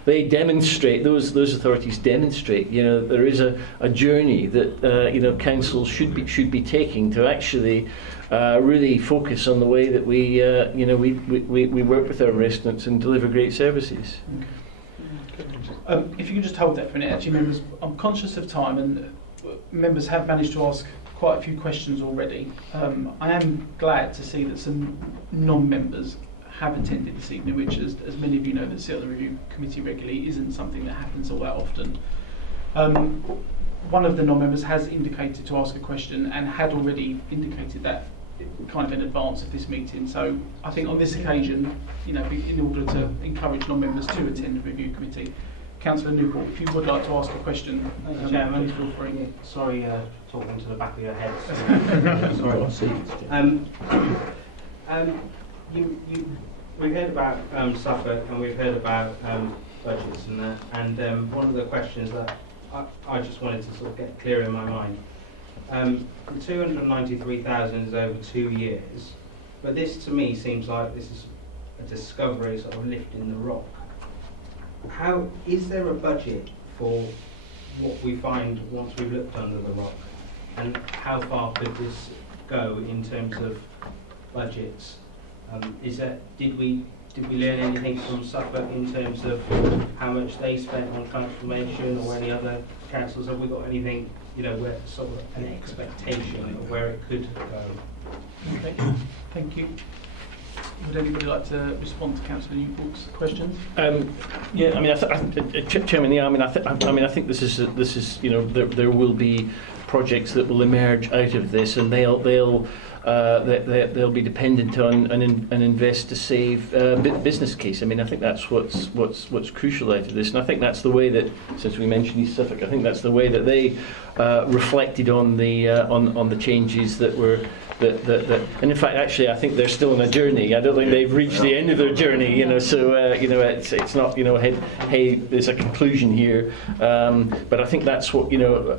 they demonstrate, those authorities demonstrate, there is a journey that councils should be taking to actually really focus on the way that we work with our residents and deliver great services. If you could just hold that for a minute, actually, members, I'm conscious of time, and members have managed to ask quite a few questions already. I am glad to see that some non-members have attended this evening, which, as many of you know that sit on the review committee regularly, isn't something that happens all that often. One of the non-members has indicated to ask a question and had already indicated that kind of in advance of this meeting. So I think on this occasion, in order to encourage non-members to attend the review committee, Councillor Newport, if you would like to ask a question, Chairman. please feel free. Sorry, talking to the back of your head. Sorry. We've heard about Suffolk, and we've heard about budgets and that. And one of the questions that I just wanted to sort of get clear in my mind. The 293,000 is over 2 years, but this to me seems like this is a discovery, sort of lifting the rock. How is there a budget for what we find once we've looked under the rock, and how far could this go in terms of budgets? Did we learn anything from Suffolk in terms of how much they spent on transformation, or any other councils? Have we got anything, where sort of an expectation of where it could go? Okay, thank you. Would anybody like to respond to Councillor Newport's questions? Yeah, I mean, Chairman, I think this is there will be projects that will emerge out of this, and they'll be dependent on an invest to save business case. I mean, I think that's what's crucial out of this, and I think that's the way that, since we mentioned East Suffolk, I think that's the way that they reflected on the changes that were. And in fact, actually, I think they're still on a journey. I don't think they've reached the end of their journey. So it's not. Hey, there's a conclusion here. But I think that's what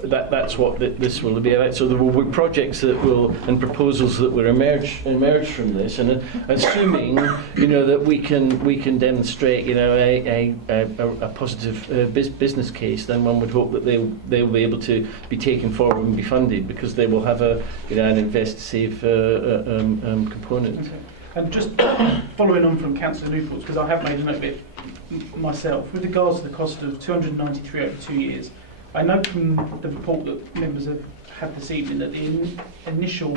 that's what this will be about. So there will be projects that will, and proposals that will emerge from this, and assuming that we can demonstrate a positive business case, then one would hope that they will be able to be taken forward and be funded, because they will have an invest to save component. Okay. And just following on from Councillor Newport's, because I have made a note of it myself, with regards to the cost of 293 over 2 years, I know from the report that members have had this evening that the initial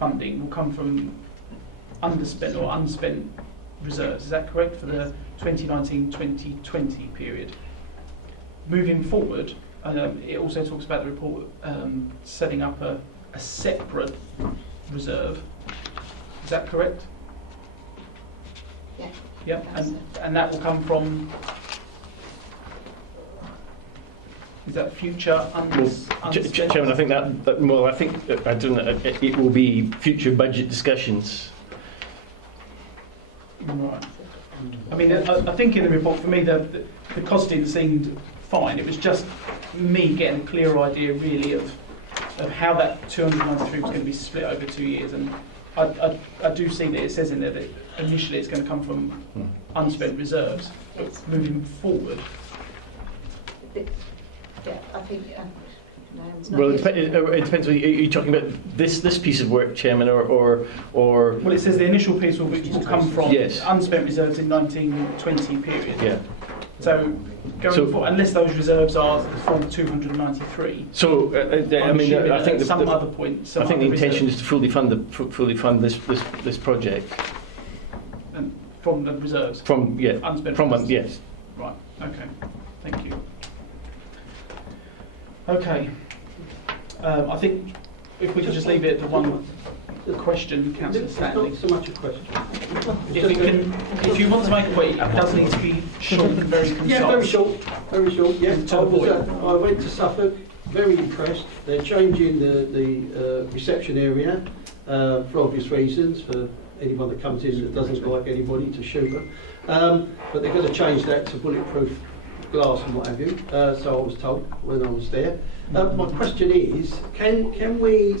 funding will come from underspent or unspent reserves. Is that correct, for the 2019-2020 period? Moving forward, it also talks about the report setting up a separate reserve. Is that correct? Yeah. Yeah, and that will come from Is that future unspent? Chairman, I think I don't know, it will be future budget discussions. Right. I mean, I think in the report, for me, the costing seemed fine. It was just me getting a clearer idea, really, of how that 293 was going to be split over 2 years. And I do see that it says in there that initially it's going to come from unspent reserves, but moving forward. Yeah, I think. Well, it depends. Are you talking about this piece of work, Chairman, or? Well, it says the initial piece will come from yes. unspent reserves in 1920 period. Yeah. So going forward, unless those reserves are the full 293. So I mean, I think at some other point. I think the intention is to fully fund this project. And from the reserves. Unspent. From reserves. Yes. Right. Okay. Thank you. Okay. I think if we could just leave it at the question, Councillor Stanley. Not so much a question. If you want to make a point, it does need to be short and very concise. Yeah, very short. Very short. Yeah. I went to Suffolk. Very impressed. They're changing the reception area for obvious reasons. For anyone that comes in that doesn't like anybody to shoot them. But they're going to change that to bulletproof glass and what have you. So I was told when I was there. My question is, can we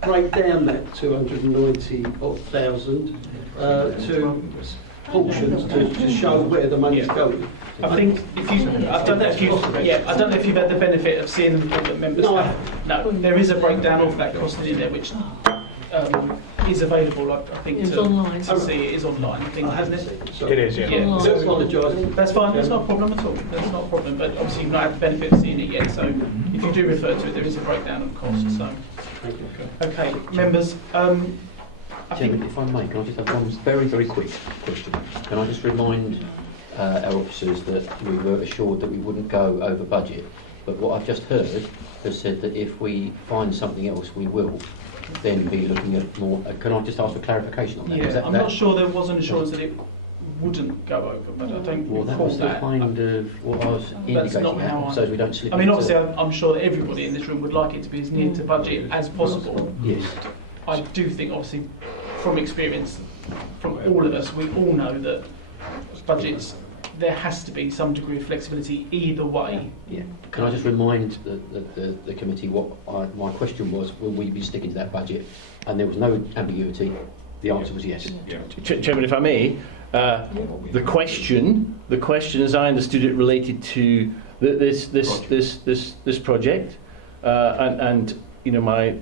break down that 290,000 to portions to show where the money's going? I think I don't know if you've had the benefit of seeing the report that members have. No, there is a breakdown of that costing in there, which is available. I think it's to online. To see it is online. I think, hasn't it? It is, yeah. That's fine. That's not a problem at all. That's not a problem. But obviously you've not had the benefit of seeing it yet. So if you do refer to it, there is a breakdown of costs. So okay, members. Chairman, if I may, can I just have one very, very quick question? Can I just remind our officers that we were assured that we wouldn't go over budget, but what I've just heard has said that if we find something else, we will then be looking at more. Can I just ask for clarification on that? Yeah, I'm not sure there was an assurance that it wouldn't go over, but I don't well, that recall was the kind of what I was indicating at, so we don't slip. I mean, obviously, I'm sure that everybody in this room would like it to be as near to budget as possible. Yes. I do think, obviously, from experience, from all of us, we all know that budgets, there has to be some degree of flexibility either way. Yeah. Can I just remind the committee what my question was? Will we be sticking to that budget? And there was no ambiguity. The answer was yes. Yeah. Chairman, if I may, the question, as I understood it, related to this project, and you know, my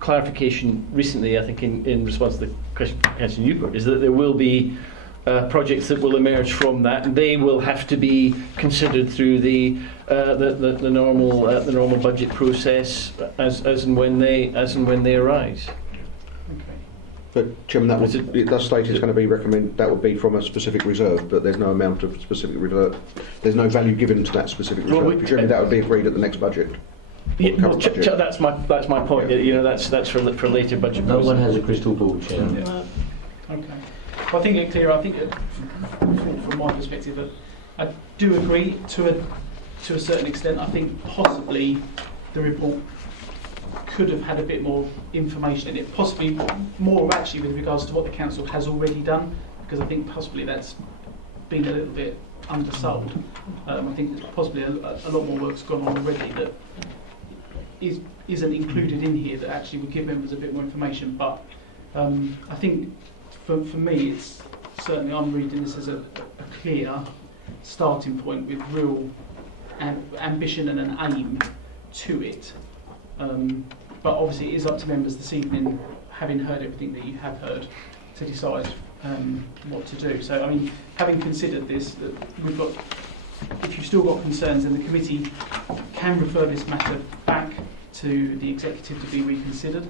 clarification recently, I think, in response to the question from Councillor Newport, is that there will be projects that will emerge from that, and they will have to be considered through the normal budget process as and when they arise. But Chairman, it does state it's going to be that would be from a specific reserve, but there's no amount of specific reserve. There's no value given to that specific reserve. Well, presumably that would be agreed at the next budget. Yeah, well, that's my point. You know, that's for later budget. No one has a crystal ball, Chairman. Yeah. Okay. Well, I think it's clear. I think from my perspective, I do agree to a certain extent. I think possibly the report could have had a bit more information in it, possibly more actually with regards to what the council has already done, because I think possibly that's been a little bit undersold. I think possibly a lot more work's gone on already that isn't included in here that actually would give members a bit more information. But I think for me, it's certainly, I'm reading this as a clear starting point with real ambition and an aim to it. But obviously it is up to members this evening, having heard everything that you have heard, to decide what to do. So, I mean, having considered this, we've got, if you've still got concerns, then the committee can refer this matter back to the executive to be reconsidered,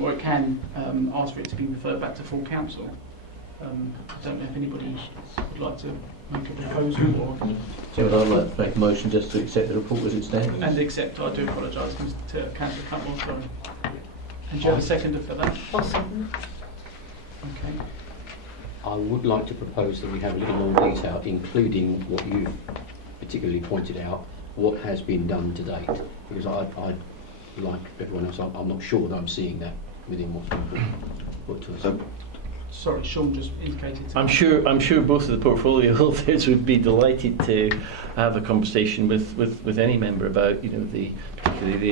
or it can ask for it to be referred back to full council. I don't know if anybody would like to make a proposal or... Chairman, I'd like to make a motion just to accept the report as it stands. And accept, I do apologise to Councillor Cutmore, sorry. And do you have a seconder for that? Possible. Okay. I would like to propose that we have a little more detail, including what you've particularly pointed out, what has been done to date, because I like everyone else, I'm not sure that I'm seeing that within what's been put to us. Sorry, Sean just indicated. I'm sure both of the portfolio holders would be delighted to have a conversation with any member about particularly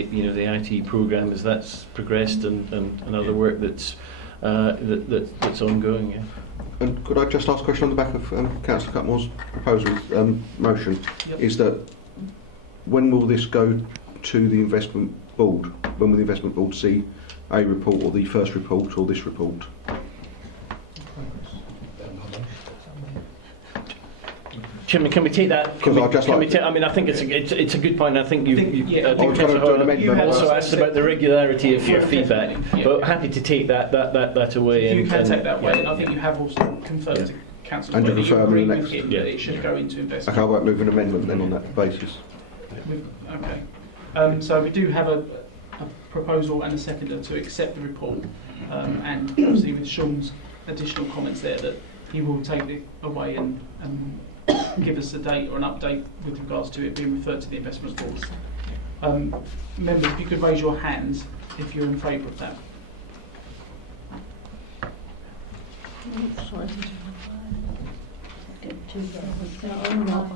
the IT programme as that's progressed and other work that's ongoing. Yeah. And could I just ask a question on the back of Councillor Cutmore's proposal motion? Yep. Is that when will this go to the investment board? When will the investment board see a report, or the first report, or this report? Chairman, can we take that? I think it's a good point. I think you've also asked about the regularity of your feedback, but happy to take that away. You can take that away, and I think you have also confirmed to Councillor Wade that you agree with him that it should go into investment. Okay, I won't move an amendment then on that basis. Okay. So we do have a proposal and a seconder to accept the report, and obviously with Sean's additional comments there that he will take it away and give us a date or an update with regards to it being referred to the investment board. Members, if you could raise your hands if you're in favour of that. I'm not.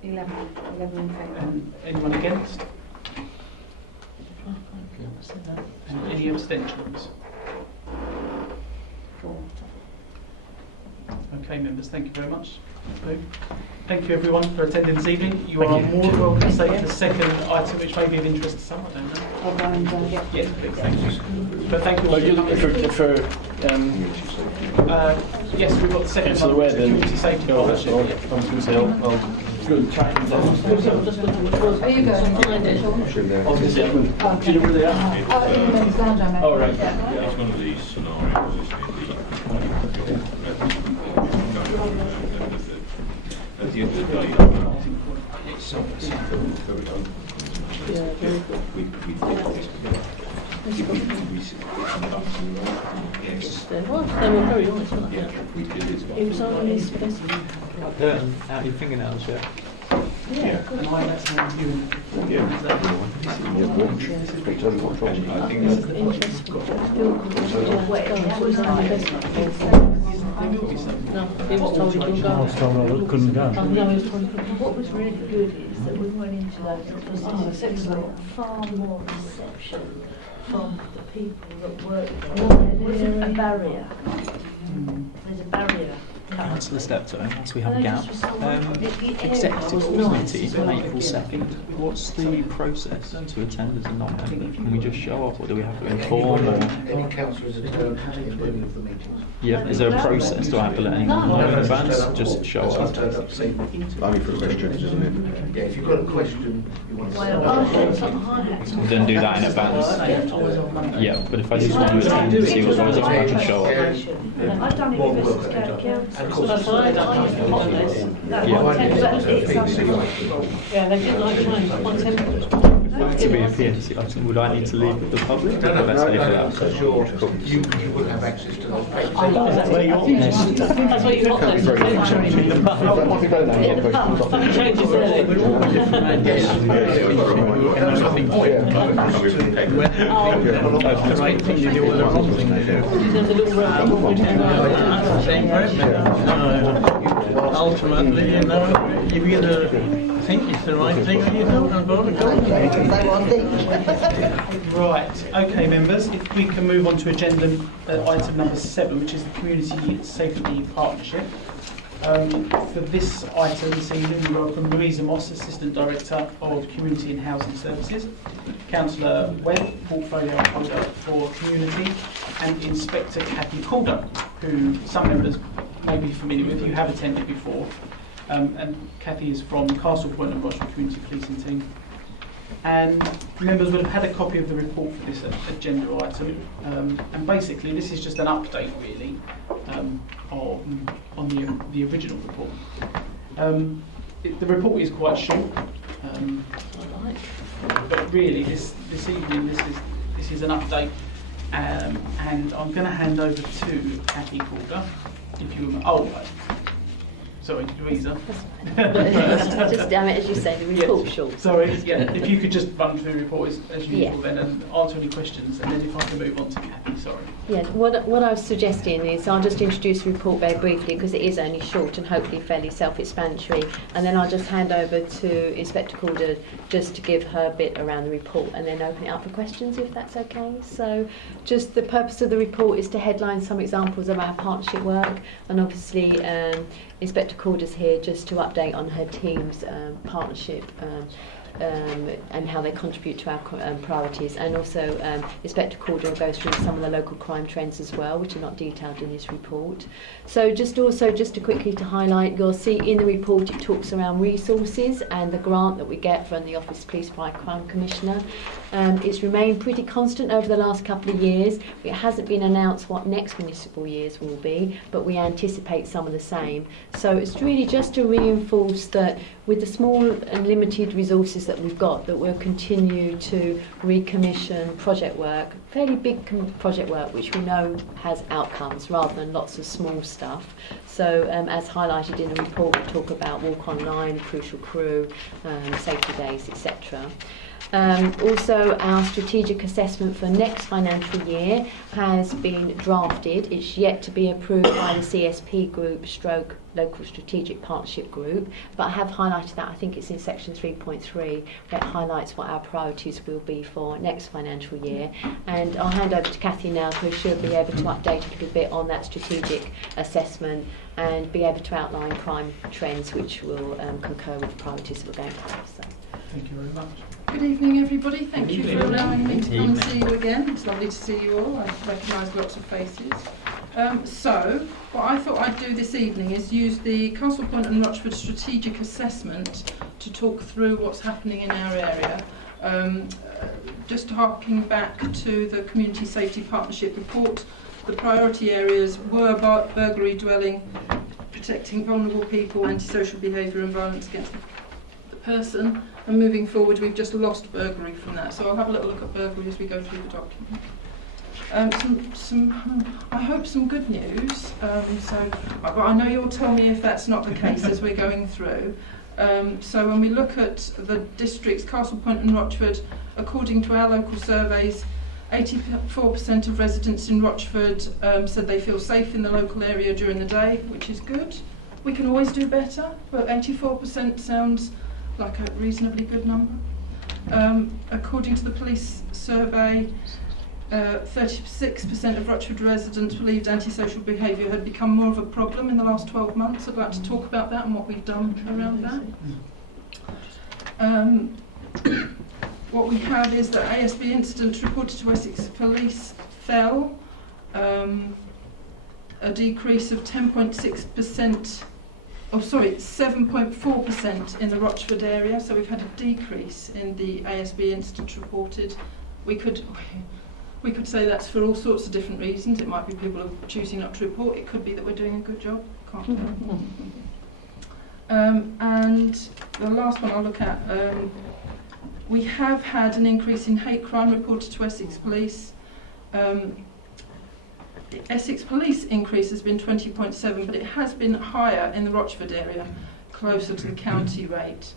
11 in favour. And anyone against? And any abstentions? 4. Okay, members, thank you very much. Thank you everyone for attending this evening. You are more than welcome to stay for the second item, which may be of interest to some, I don't know. I'll go and Yes, please, thank you. But thank you all. Yes, we've got the second one, Community Safety Partnership. I was going to say, I'll go and try and Are you going to find it? I was going to say, do you know where they are? Oh, right. It's one of these scenarios, isn't it? At the end of the day, it's yes. They were very nice, weren't they? Yeah, we did it. It was on his specimen. Out your fingernails, yeah. Yeah. And that's how you I think that's No, he was told he couldn't go. I was told I couldn't go. No, he was told he couldn't go. What was really good is that we went into those excellent, far more reception from the people that work there. There wasn't a barrier. There's a barrier. Councillor Steptoe, as we have a gap. Executive committee on April 2nd. What's the process to attend as a non-member? Can we just show up, or do we have to inform? Any councillors attend any of the meetings. Yeah, is there a process? Do I have to let anyone know in advance? Just show up. Only for questions, isn't it? Yeah, if you've got a question, you want to We didn't do that in advance. Yeah, but if I just want to attend and see what's going on, I can show up. I've done it with Mrs. County Council. Of course. That's why I use the hot list. Yeah, they didn't like mine, but one temple. To be a PNC item, would I need to leave with the public? No, Let's say for that. because you will have access to those papers. That's where you want this. That's where you want this. In the pub. Funny changes there. Right thing to do with the wrong thing they do. There's a little That's the same ultimately, you either think it's the right thing or you don't. Right, okay members, if we can move on to agenda item number 7, which is the Community Safety Partnership. For this item this evening we welcome Louisa Moss, Assistant Director of Community and Housing Services, Councillor Webb, Portfolio Holder for Community, and Inspector Cathy Calder, who some members may be familiar with, you have attended before. And Cathy is from Castle Point and Rochester Community Policing Team. And members will have had a copy of the report for this agenda item. And basically this is just an update really on the original report. The report is quite short, but really this evening this is an update, and I'm going to hand over to Cathy Calder. If you Sorry, Louisa. Just, as you say, the report's short. Sorry, yeah, if you could just run through the report as usual Yeah. then and answer any questions, and then if I can move on to Kathy, sorry. Yeah, what I was suggesting is I'll just introduce the report very briefly because it is only short and hopefully fairly self-explanatory, and then I'll just hand over to Inspector Calder just to give her bit around the report and then open it up for questions if that's okay. So just the purpose of the report is to headline some examples of our partnership work, and obviously Inspector Calder's here just to update on her team's partnership and how they contribute to our priorities, and also Inspector Calder will go through some of the local crime trends as well, which are not detailed in this report. So just to quickly to highlight, you'll see in the report it talks around resources and the grant that we get from the Office of Police Fight Crime Commissioner. It's remained pretty constant over the last couple of years. It hasn't been announced what next municipal years will be, but we anticipate some of the same. So it's really just to reinforce that with the small and limited resources that we've got, that we'll continue to recommission project work, fairly big project work, which we know has outcomes rather than lots of small stuff. So as highlighted in the report, we talk about Walk Online, Crucial Crew, Safety Days, etc. Also, our strategic assessment for next financial year has been drafted. It's yet to be approved by the CSP group stroke local strategic partnership group, but I have highlighted that. I think it's in section 3.3 where it highlights what our priorities will be for next financial year. And I'll hand over to Kathy now, who should be able to update a little bit on that strategic assessment and be able to outline crime trends which will concur with the priorities that we're going to have. So. Thank you very much. Good evening, everybody. Thank you for allowing me to come and see you again. It's lovely to see you all. I recognise lots of faces. So, what I thought I'd do this evening is use the Castle Point and Rochford strategic assessment to talk through what's happening in our area. Just harking back to the Community Safety Partnership report, the priority areas were burglary, dwelling, protecting vulnerable people, antisocial behaviour and violence against the person. And moving forward, we've just lost burglary from that. So I'll have a little look at burglary as we go through the document. I hope some good news. But I know you'll tell me if that's not the case as we're going through. So when we look at the districts, Castle Point and Rochford, according to our local surveys, 84% of residents in Rochford said they feel safe in the local area during the day, which is good. We can always do better, but 84% sounds like a reasonably good number. According to the police survey, 36% of Rochford residents believed antisocial behaviour had become more of a problem in the last 12 months. I'd like to talk about that and what we've done around that. What we have is that ASB incidents reported to Essex Police fell, a decrease of 10.6%. 7.4% in the Rochford area, so we've had a decrease in the ASB incidents reported. We could say that's for all sorts of different reasons. It might be people are choosing not to report. It could be that we're doing a good job. Can't tell. And the last one I'll look at, we have had an increase in hate crime reported to Essex Police. The Essex Police increase has been 20.7, but it has been higher in the Rochford area, closer to the county rate,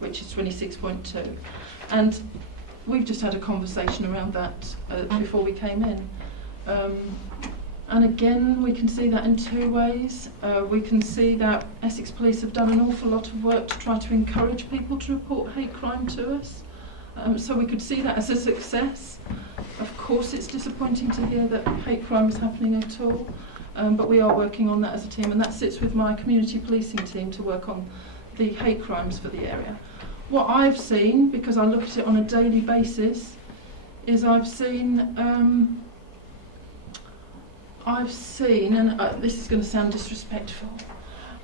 which is 26.2. And we've just had a conversation around that before we came in. And again, we can see that in two ways. We can see that Essex Police have done an awful lot of work to try to encourage people to report hate crime to us. So we could see that as a success. Of course, it's disappointing to hear that hate crime is happening at all, but we are working on that as a team, and that sits with my community policing team to work on the hate crimes for the area. What I've seen, because I look at it on a daily basis, is I've seen, and this is going to sound disrespectful,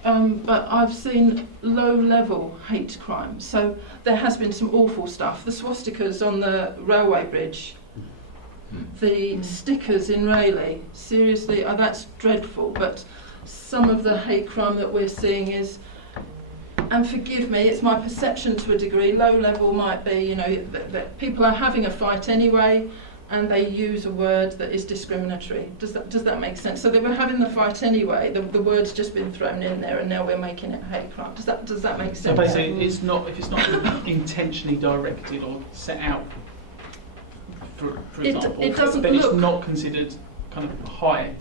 but I've seen low-level hate crime. So there has been some awful stuff. The swastikas on the railway bridge, the stickers in Rayleigh, seriously, that's dreadful. But some of the hate crime that we're seeing is, and forgive me, it's my perception to a degree, low-level might be, that people are having a fight anyway, and they use a word that is discriminatory. Does that make sense? So they were having the fight anyway. The word's just been thrown in there, and now we're making it hate crime. Does that make sense? So basically, it's not if it's not intentionally directed or set out, for example, it doesn't then look, it's not considered kind of high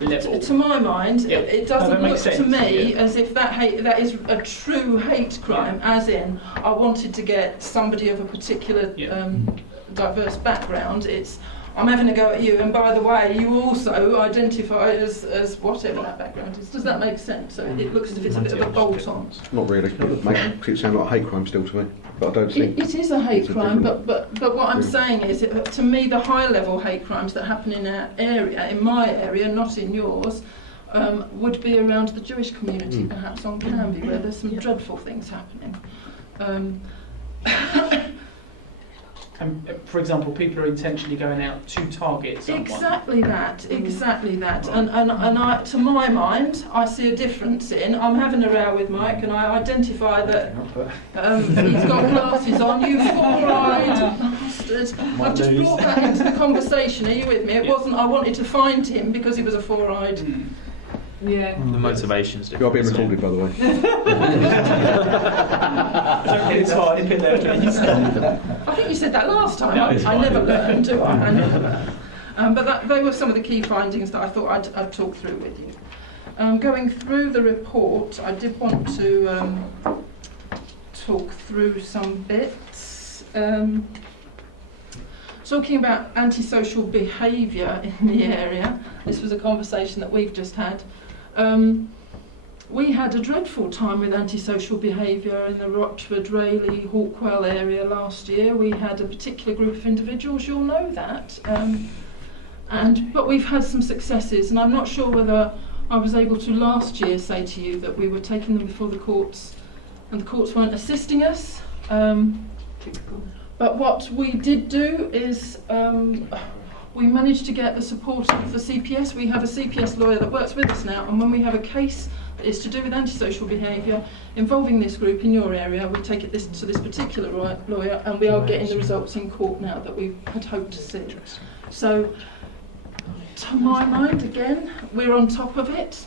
level. To my mind, Yeah. it doesn't No, that look makes to sense, me yeah. as if that is a true hate crime, as in I wanted to get somebody of a particular diverse background. It's I'm having a go at you, and by the way, you also identify as whatever that background is. Does that make sense? So it looks as if it's a bit of a bolt-on. Not really. Makes it sound like a hate crime still to me. But I don't think It is a hate it's a crime, different- but what I'm saying is, to me, the high-level hate crimes that happen in our area, in my area, not in yours, would be around the Jewish community, perhaps on Canby, where there's some dreadful things happening. And for example, people are intentionally going out to target someone. Exactly that. And I, to my mind, I see a difference in, I'm having a row with Mike and I identify that he's got glasses on, you four-eyed bastard. I've just brought that into the conversation, are you with me? It wasn't, I wanted to find him because he was a four-eyed. Yeah. The motivation's You are being different. recorded, by the way. It's hard, please. I think you said that last time. I never learned, do I? I never learn. But they were some of the key findings that I thought I'd talk through with you. Going through the report, I did want to talk through some bits. Talking about antisocial behaviour in the area, this was a conversation that we've just had. We had a dreadful time with antisocial behaviour in the Rochford, Rayleigh, Hawkwell area last year. We had a particular group of individuals, you'll know that. But we've had some successes, and I'm not sure whether I was able to last year say to you that we were taking them before the courts and the courts weren't assisting us. But what we did do is we managed to get the support of the CPS. We have a CPS lawyer that works with us now, and when we have a case that is to do with antisocial behaviour involving this group in your area, we take it to this particular lawyer, and we are getting the results in court now that we had hoped to see. So, to my mind, again, we're on top of it.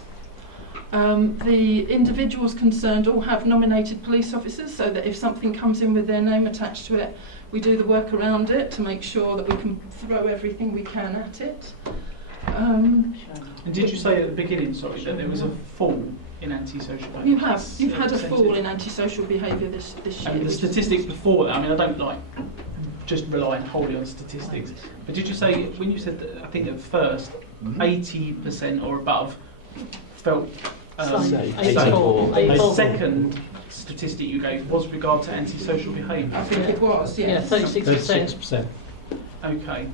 The individuals concerned all have nominated police officers, so that if something comes in with their name attached to it, we do the work around it to make sure that we can throw everything we can at it. And did you say at the beginning, sorry, that there was a fall in antisocial behaviour? You've had a fall in antisocial behaviour this year. And the statistics before that, I mean, I don't like just relying wholly on statistics, but did you say, when you said that, I think at first, 80% or above felt safe. The second statistic you gave was regard to antisocial behaviour. I think it was, yes. Yeah, 36%. Okay.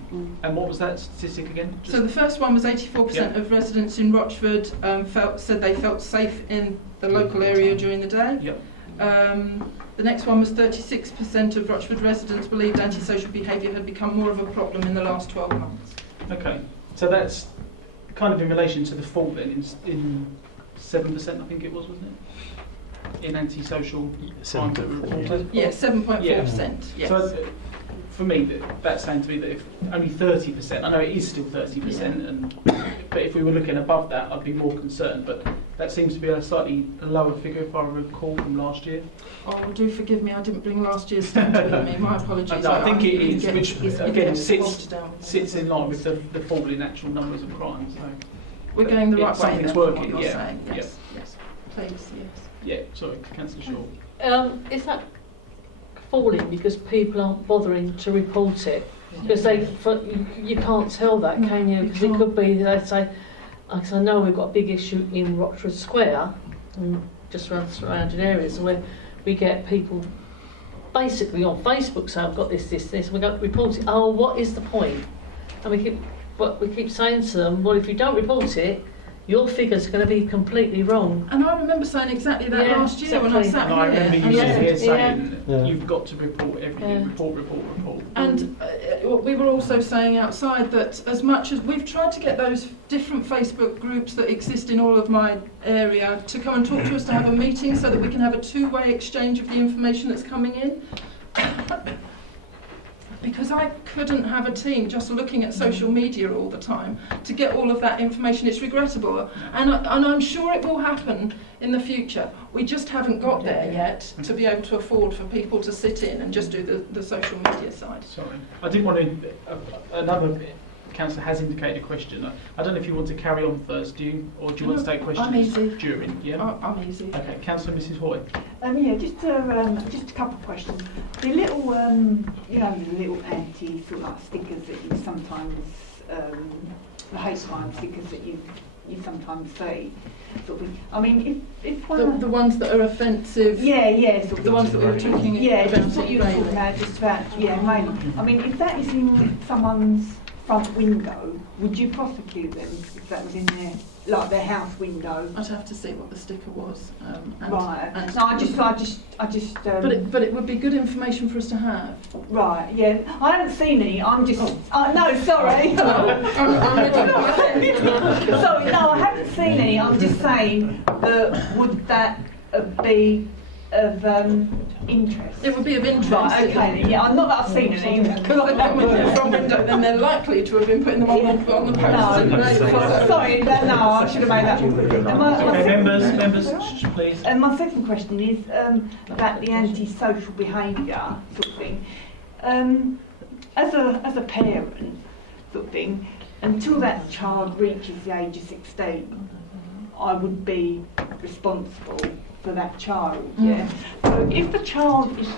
And what was that statistic again? So the first one was 84% of residents in Rochford said they felt safe in the local area during the day. Yep. The next one was 36% of Rochford residents believed antisocial behaviour had become more of a problem in the last 12 months. Okay. So that's kind of in relation to the fall then, in 7%, I think it was, wasn't it? In antisocial crime that were reported? Yeah, 7.4%. Yes. So for me, that's saying to me that if only 30%, I know it is still 30%, but if we were looking above that, I'd be more concerned. But that seems to be a slightly lower figure, if I recall, from last year. Oh, do forgive me, I didn't bring last year's standard with me. My apologies. No, I think it is, which again sits sits in line with the fall in actual numbers of crimes. So we're going the right way. Something's then, from working. what you're Yeah. saying. Yes. Yes. Please. Yes. Yeah. Sorry, Councillor Shaw. Is that falling because people aren't bothering to report it? Because you can't tell that, can you? Because it could be, they say, because I know we've got a big issue in Rochford Square, and just around the surrounding areas, where we get people basically on Facebook say, I've got this, and we go to report it. Oh, what is the point? And we keep saying to them, well, if you don't report it, your figure's going to be completely wrong. And I remember saying exactly that last year when I sat and here. I remember you sitting here saying Yeah. you've got to report everything, report. And we were also saying outside that as much as we've tried to get those different Facebook groups that exist in all of my area to come and talk to us, to have a meeting so that we can have a two-way exchange of the information that's coming in. because I couldn't have a team just looking at social media all the time to get all of that information. It's regrettable, and I'm sure it will happen in the future. We just haven't got there yet to be able to afford for people to sit in and just do the social media side. Sorry, I didn't want to. Another councillor has indicated a question. I don't know if you want to carry on first, do you, or do you want to take questions I'm easy. during? Yeah, I'm easy. Okay, Councillor Mrs. Hoy. Yeah, just a couple of questions. The little, the little anti sort of like stickers that you sometimes, the hate crime stickers that you sometimes see. Sort of, I mean, if one the ones that are offensive. Yeah, sort of the ones that we were talking about. Yeah, just what you were talking about, just about mainly. I mean, if that is in someone's front window, would you prosecute them if that was in their house window? I'd have to see what the sticker was. Right. No, I just. But it would be good information for us to have. Right. Yeah. I haven't seen any. I'm just. No, sorry. Sorry. No, I haven't seen any. I'm just saying. Would that be of interest? It would be of interest. Right, okay, yeah, I'm not that I've seen any. Because I know when they're from window, then they're likely to have been putting them on the post. No, sorry, no, I should have made that. Members, please. And my second question is about the anti-social behaviour sort of thing. As a parent, sort of thing, until that child reaches the age of 16, I would be responsible for that child, yeah? So if the child is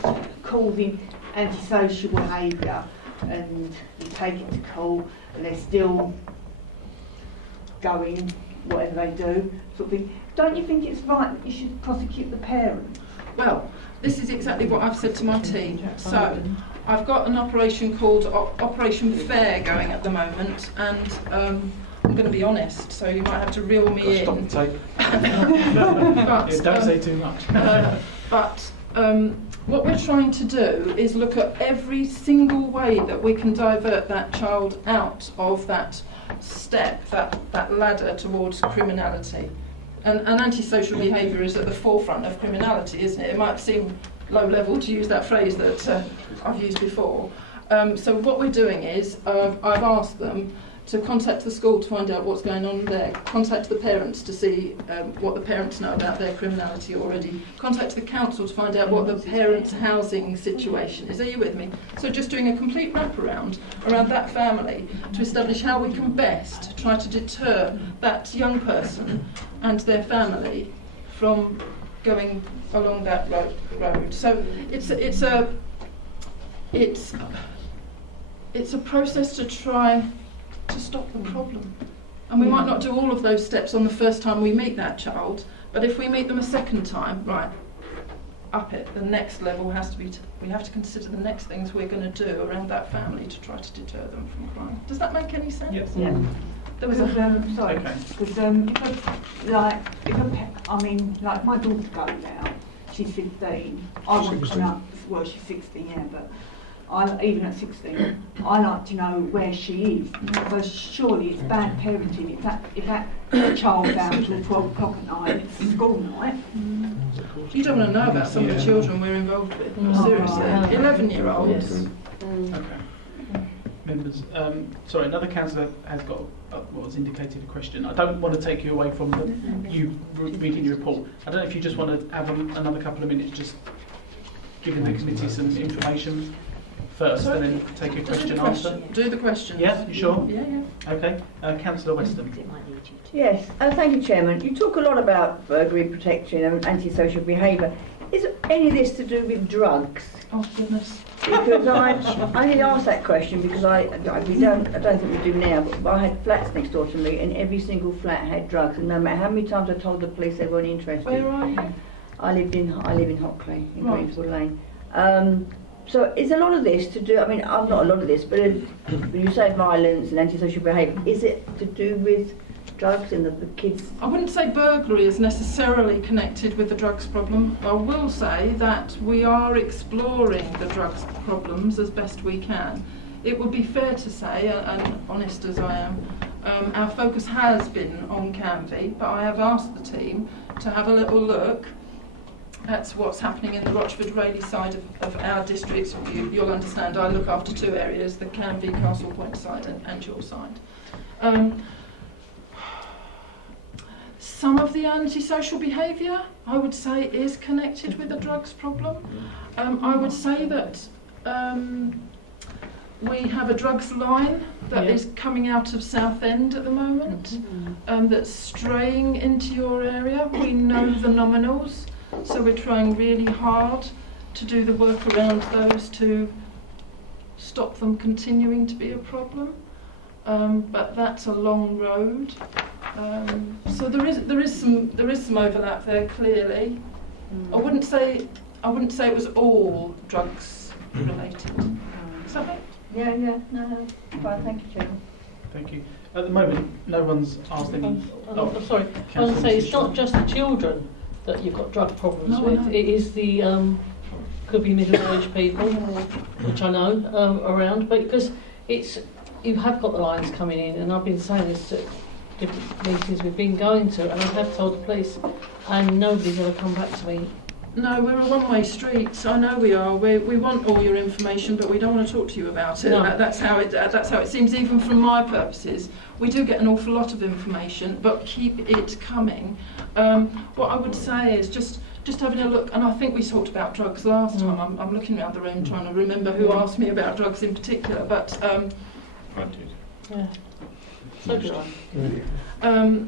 causing antisocial behaviour and you take it to court and they're still going, whatever they do, sort of thing, don't you think it's right that you should prosecute the parent? Well, this is exactly what I've said to my team. So, I've got an operation called Operation Fair going at the moment, and I'm going to be honest, so you might have to reel me in. Stop the tape. Don't say too much. What we're trying to do is look at every single way that we can divert that child out of that step, that ladder towards criminality. And antisocial behaviour is at the forefront of criminality, isn't it? It might seem low level to use that phrase that I've used before. So what we're doing is I've asked them to contact the school to find out what's going on there, contact the parents to see what the parents know about their criminality already, contact the council to find out what the parents' housing situation is. Are you with me? So just doing a complete wraparound around that family to establish how we can best try to deter that young person and their family from going along that road. So it's a process to try to stop the problem. And we might not do all of those steps on the first time we meet that child, but if we meet them a second time, right, up it, the next level has to be, we have to consider the next things we're going to do around that family to try to deter them from crime. Does that make any sense? Yes. Yeah. There was sorry, because like my daughter goes out, she's 15, I want to know, well she's 16, yeah, but even at 16, I like to know where she is. So surely it's bad parenting if that child's out till 12 o'clock at night, it's school night. You don't want to know about some of the children we're involved with, seriously. 11-year-olds. Okay. Members, sorry, another councillor has got has indicated a question. I don't want to take you away from you reading your report. I don't know if you just want to have another couple of minutes just giving the committee some information first, and then take a question after. Do the question. Yeah, you sure? Yeah. Okay, Councillor Weston. Yes, thank you, Chairman. You talk a lot about burglary protection and antisocial behaviour. Is any of this to do with drugs? Oh goodness. Because I did ask that question because I don't think we do now, but I had flats next door to me, and every single flat had drugs, and no matter how many times I told the police they weren't interested. Where are you? I live in Hockley, in Greenfield Lane. So is a lot of this to do, I mean, I'm not a lot of this, but when you say violence and antisocial behaviour, is it to do with drugs and the kids? I wouldn't say burglary is necessarily connected with the drugs problem. I will say that we are exploring the drugs problems as best we can. It would be fair to say, and honest as I am, our focus has been on Canvey, but I have asked the team to have a little look That's what's happening in the Rochford-Rayleigh side of our district. You'll understand I look after two areas, the Canvey, Castle Point side and your side. Some of the antisocial behaviour, I would say, is connected with the drugs problem. I would say that we have a drugs line that is coming out of Southend at the moment, that's straying into your area. We know the nominals, so we're trying really hard to do the work around those to stop them continuing to be a problem. But that's a long road. So there is some overlap there, clearly. I wouldn't say it was all drugs related. Is that right? Yeah, no. Fine, thank you, Chairman. Thank you. At the moment, no one's asked any. I'm sorry. I want to say it's not just the children that you've got drug problems with. It is the could be middle-aged people, which I know around, but because you have got the lines coming in, and I've been saying this at different meetings we've been going to, and I have told the police, and nobody's ever come back to me. No, we're a one-way street. So I know we are. We want all your information, but we don't want to talk to you about it. No. That's how it seems. Even from my purposes, we do get an awful lot of information, but keep it coming. What I would say is just having a look, and I think we talked about drugs last time. I'm looking around the room trying to remember who asked me about drugs in particular, but I did. Yeah. So do I.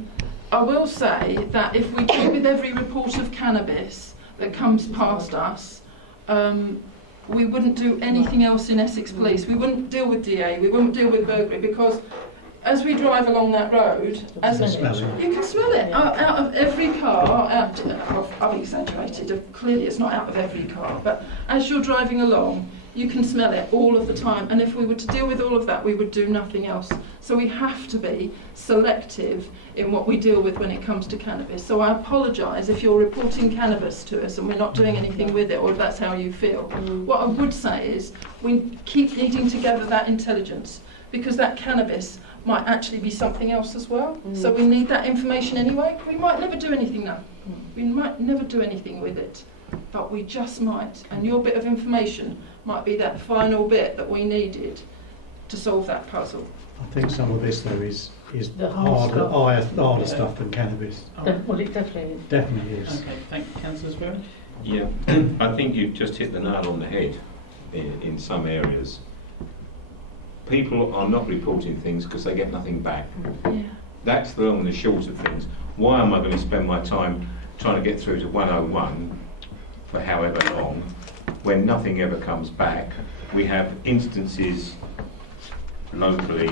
I will say that if we deal with every report of cannabis that comes past us, we wouldn't do anything else in Essex Police. We wouldn't deal with DA, we wouldn't deal with burglary, because as we drive along that road, you can smell it out of every car. I've exaggerated, clearly it's not out of every car, but as you're driving along, you can smell it all of the time, and if we were to deal with all of that, we would do nothing else. So we have to be selective in what we deal with when it comes to cannabis. So I apologise if you're reporting cannabis to us and we're not doing anything with it, or if that's how you feel. What I would say is we keep needing to gather that intelligence, because that cannabis might actually be something else as well. So we need that information anyway. We might never do anything now. We might never do anything with it, but we just might. And your bit of information might be that final bit that we needed to solve that puzzle. I think some of this, though, is The hard harder stuff than cannabis. Well, it definitely is. Definitely is. Okay, thank you, Councillor Sperry. Yeah, I think you've just hit the nail on the head in some areas. People are not reporting things because they get nothing back. Yeah. That's the long and the short of things. Why am I going to spend my time trying to get through to 101 for however long when nothing ever comes back? We have instances locally,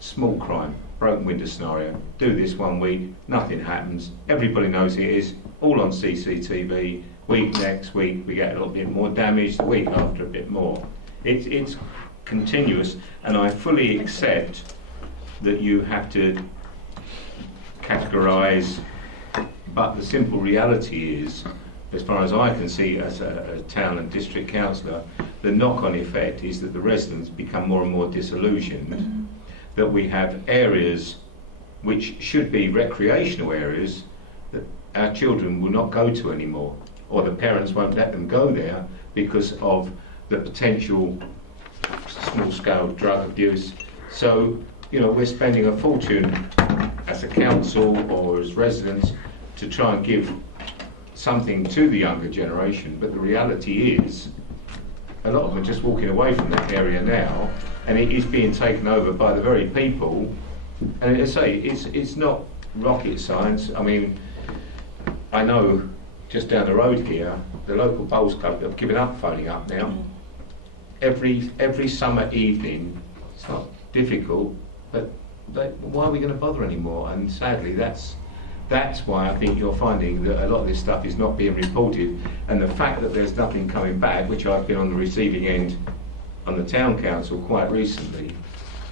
small crime, broken window scenario, do this 1 week, nothing happens, everybody knows it is, all on CCTV, next week we get a little bit more damage, the week after a bit more. It's continuous, and I fully accept that you have to categorise, but the simple reality is, as far as I can see as a town and district councillor, the knock-on effect is that the residents become more and more disillusioned, that we have areas which should be recreational areas that our children will not go to anymore, or the parents won't let them go there because of the potential small-scale drug abuse. So, you know, we're spending a fortune as a council or as residents to try and give something to the younger generation, but the reality is a lot of them are just walking away from that area now, and it is being taken over by the very people. And as I say, it's not rocket science. I mean, I know just down the road here, the local bowls club have given up phoning up now. Every summer evening, it's not difficult, but why are we going to bother anymore? And sadly, that's why I think you're finding that a lot of this stuff is not being reported, and the fact that there's nothing coming back, which I've been on the receiving end on the town council quite recently,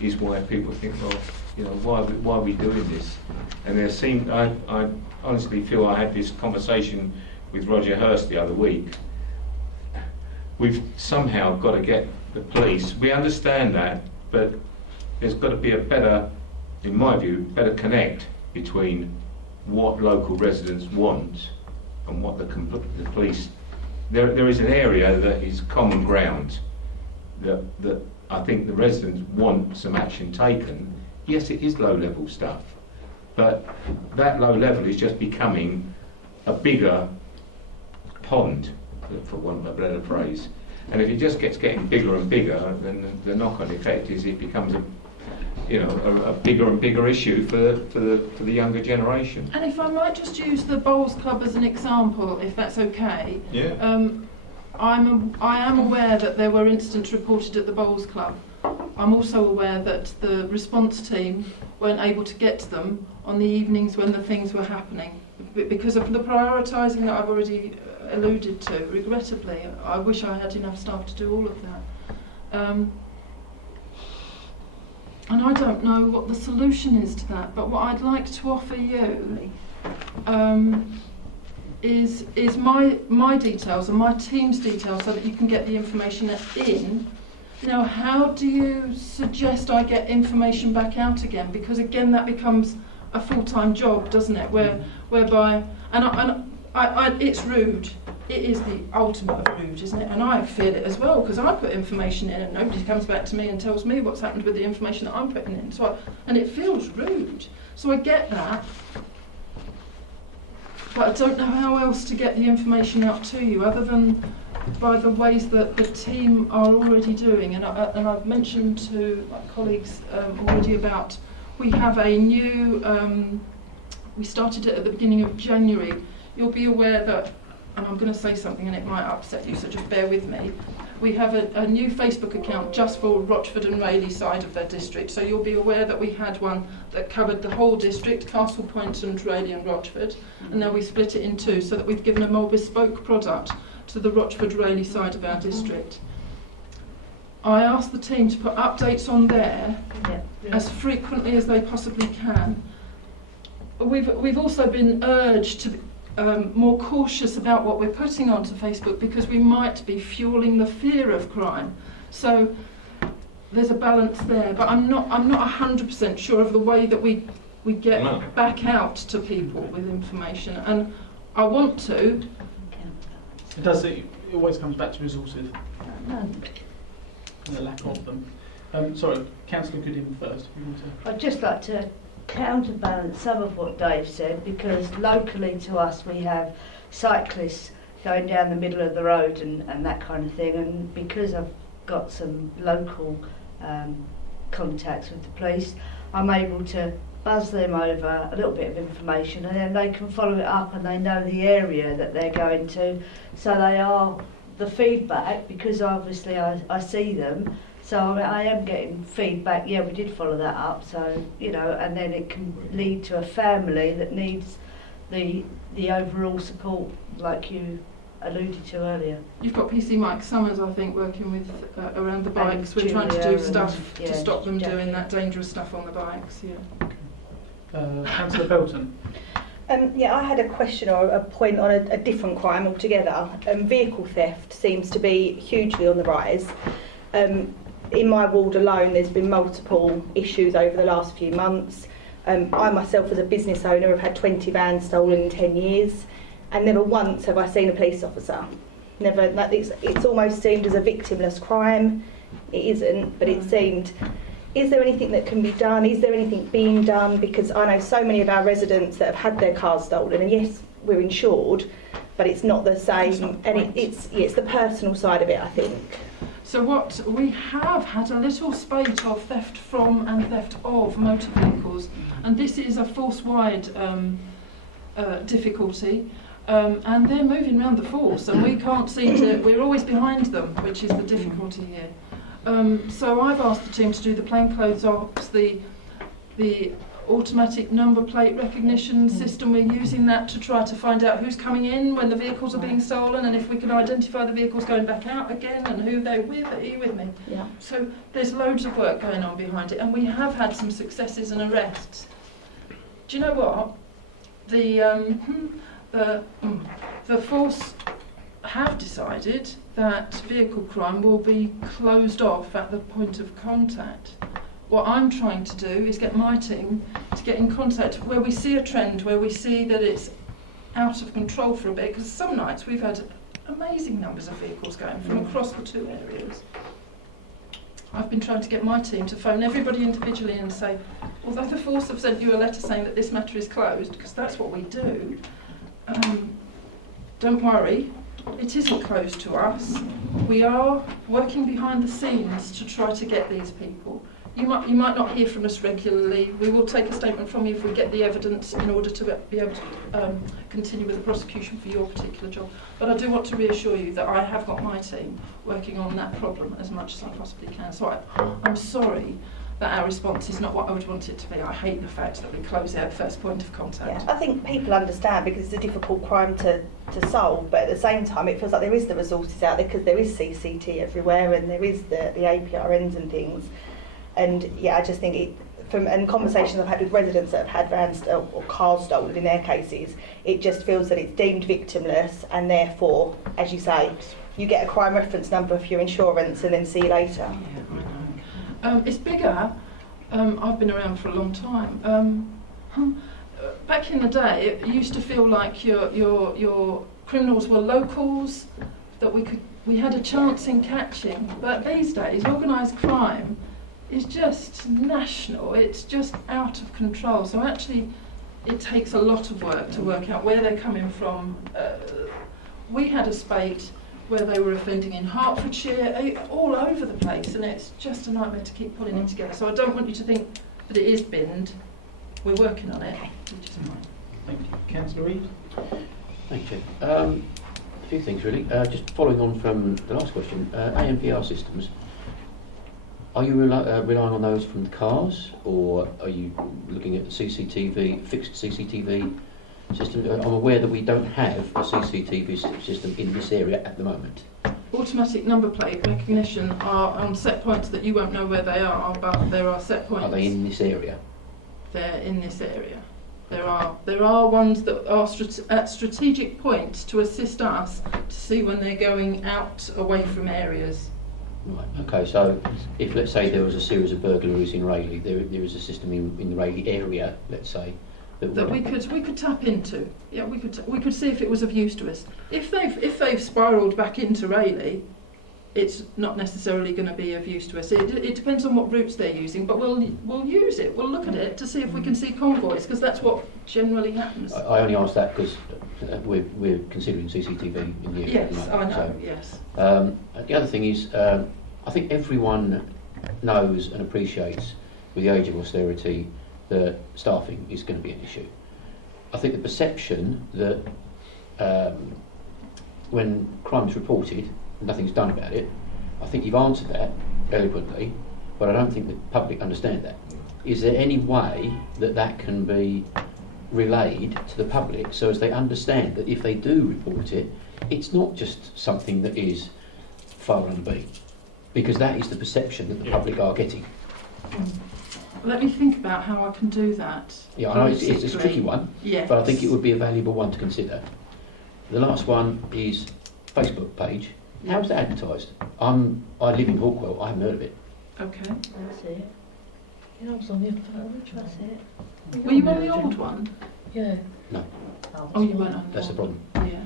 is why people think, well, you know, why are we doing this? And I honestly feel I had this conversation with Roger Hurst the other week. We've somehow got to get the police. We understand that, but there's got to be a better, in my view, better connect between what local residents want and what the police. There is an area that is common ground that I think the residents want some action taken. Yes, it is low-level stuff, but that low level is just becoming a bigger pond, for want of a better phrase. And if it just getting bigger and bigger, then the knock-on effect is it becomes a bigger and bigger issue for the younger generation. And if I might just use the Bowls Club as an example, if that's okay. Yeah. I am aware that there were incidents reported at the Bowls Club. I'm also aware that the response team weren't able to get to them on the evenings when the things were happening because of the prioritising that I've already alluded to. Regrettably, I wish I had enough staff to do all of that. And I don't know what the solution is to that, but what I'd like to offer you is my details and my team's details so that you can get the information in. Now, how do you suggest I get information back out again? Because again, that becomes a full-time job, doesn't it? Whereby, it's rude. It is the ultimate of rude, isn't it? And I feel it as well because I put information in and nobody comes back to me and tells me what's happened with the information that I'm putting in. And it feels rude. So I get that. But I don't know how else to get the information out to you other than by the ways that the team are already doing. And I've mentioned to my colleagues already about, we have a new, we started it at the beginning of January. You'll be aware that, and I'm going to say something and it might upset you, so just bear with me. We have a new Facebook account just for Rochford and Rayleigh side of their district. So you'll be aware that we had one that covered the whole district, Castle Point and Rayleigh and Rochford. And now we split it in two so that we've given a more bespoke product to the Rochford-Rayleigh side of our district. I asked the team to put updates on there as frequently as they possibly can. We've also been urged to be more cautious about what we're putting onto Facebook because we might be fueling the fear of crime. So there's a balance there, but I'm not 100% sure of the way that we get back out to people with information, and I want to. It does. It always comes back to resources and the lack of them. Sorry, Councillor Goodham first. If you want to. I'd just like to counterbalance some of what Dave said, because locally to us we have cyclists going down the middle of the road and that kind of thing, and because I've got some local contacts with the police, I'm able to buzz them over a little bit of information, and then they can follow it up and they know the area that they're going to, so they are the feedback, because obviously I see them. So I am getting feedback, yeah, we did follow that up, so, and then it can lead to a family that needs the overall support, like you alluded to earlier. You've got PC Mike Summers, I think, working with around the bikes. We're trying to do stuff to stop them doing that dangerous stuff on the bikes, Councillor Belton. I had a question or a point on a different crime altogether. Vehicle theft seems to be hugely on the rise. In my ward alone, there's been multiple issues over the last few months. I myself, as a business owner, have had 20 vans stolen in 10 years, and never once have I seen a police officer. Never. It's almost seemed as a victimless crime. It isn't, but it seemed. Is there anything that can be done? Is there anything being done? Because I know so many of our residents that have had their cars stolen, and yes, we're insured, but it's not the same, and it's the personal side of it, I think. So what we have had a little spate of theft from and theft of motor vehicles, and this is a force-wide difficulty, and they're moving around the force, and we can't seem to. We're always behind them, which is the difficulty here. So I've asked the team to do the plainclothes ops, the automatic number plate recognition system. We're using that to try to find out who's coming in when the vehicles are being stolen, and if we can identify the vehicles going back out again and who they're with. Are you with me? Yeah. So there's loads of work going on behind it, and we have had some successes and arrests. Do you know what? The force have decided that vehicle crime will be closed off at the point of contact. What I'm trying to do is get my team to get in contact where we see a trend, where we see that it's out of control for a bit, because some nights we've had amazing numbers of vehicles going from across the two areas. I've been trying to get my team to phone everybody individually and say, although the force have sent you a letter saying that this matter is closed, because that's what we do, don't worry, it isn't closed to us. We are working behind the scenes to try to get these people. You might not hear from us regularly. We will take a statement from you if we get the evidence in order to be able to continue with the prosecution for your particular job. But I do want to reassure you that I have got my team working on that problem as much as I possibly can. So I'm sorry that our response is not what I would want it to be. I hate the fact that we close out first point of contact. Yeah, I think people understand because it's a difficult crime to solve, but at the same time it feels like there is the resources out there because there is CCT everywhere and there is the APRNs and things. And yeah, I just think and conversations I've had with residents that have had vans or cars stolen in their cases, it just feels that it's deemed victimless and therefore, as you say, you get a crime reference number for your insurance and then see you later. It's bigger. I've been around for a long time. Back in the day, it used to feel like your criminals were locals that we had a chance in catching. But these days, organised crime is just national. It's just out of control. So actually, it takes a lot of work to work out where they're coming from. We had a spate where they were offending in Hertfordshire, all over the place, and it's just a nightmare to keep pulling it together. So I don't want you to think that it is binned. We're working on it, which is fine. Thank you. Councillor Reid? Thank you. A few things really. Just following on from the last question, ANPR systems, are you relying on those from the cars, or are you looking at the CCTV, fixed CCTV system? I'm aware that we don't have a CCTV system in this area at the moment. Automatic number plate recognition are on set points that you won't know where they are, but there are set points. Are they in this area? They're in this area. There are ones that are at strategic points to assist us to see when they're going out away from areas. Right. Okay, so if let's say there was a series of burglaries in Rayleigh, there is a system in the Rayleigh area, let's say, that we could tap into. Yeah, we could see if it was of use to us. If they've spiralled back into Rayleigh, it's not necessarily going to be of use to us. It depends on what routes they're using, but we'll use it. We'll look at it to see if we can see convoys, because that's what generally happens. I only ask that because we're considering CCTV in the area. Yes, I know. So, yes. The other thing is, I think everyone knows and appreciates, with the age of austerity, that staffing is going to be an issue. I think the perception that when crime is reported, nothing's done about it, I think you've answered that eloquently, but I don't think the public understand that. Is there any way that can be relayed to the public so as they understand that if they do report it, it's not just something that is far under B, because that is the perception that the public are getting. Let me think about how I can do that. Yeah, I know it's a tricky one, yes. But I think it would be a valuable one to consider. The last one is Facebook page. How's that advertised? I live in Hawkwell, I haven't heard of it. Okay. That's it. You know, I was on the other phone, that's it. Were you on the old one? Yeah. No. Oh, you weren't on That's the problem. Yeah.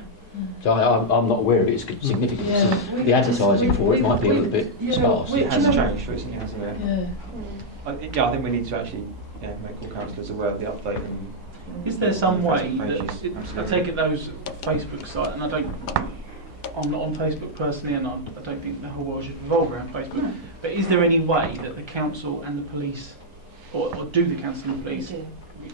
So I'm not aware of its significance. Yeah. The advertising for it might be a little bit sparse. It has changed recently, hasn't it? Yeah. I think we need to actually make all councillors aware of the update. And is there some way that, I take it those Facebook site, and I'm not on Facebook personally, and I don't think the whole world should revolve around Facebook, No. But is there any way that the council and the police, or do the council and the police,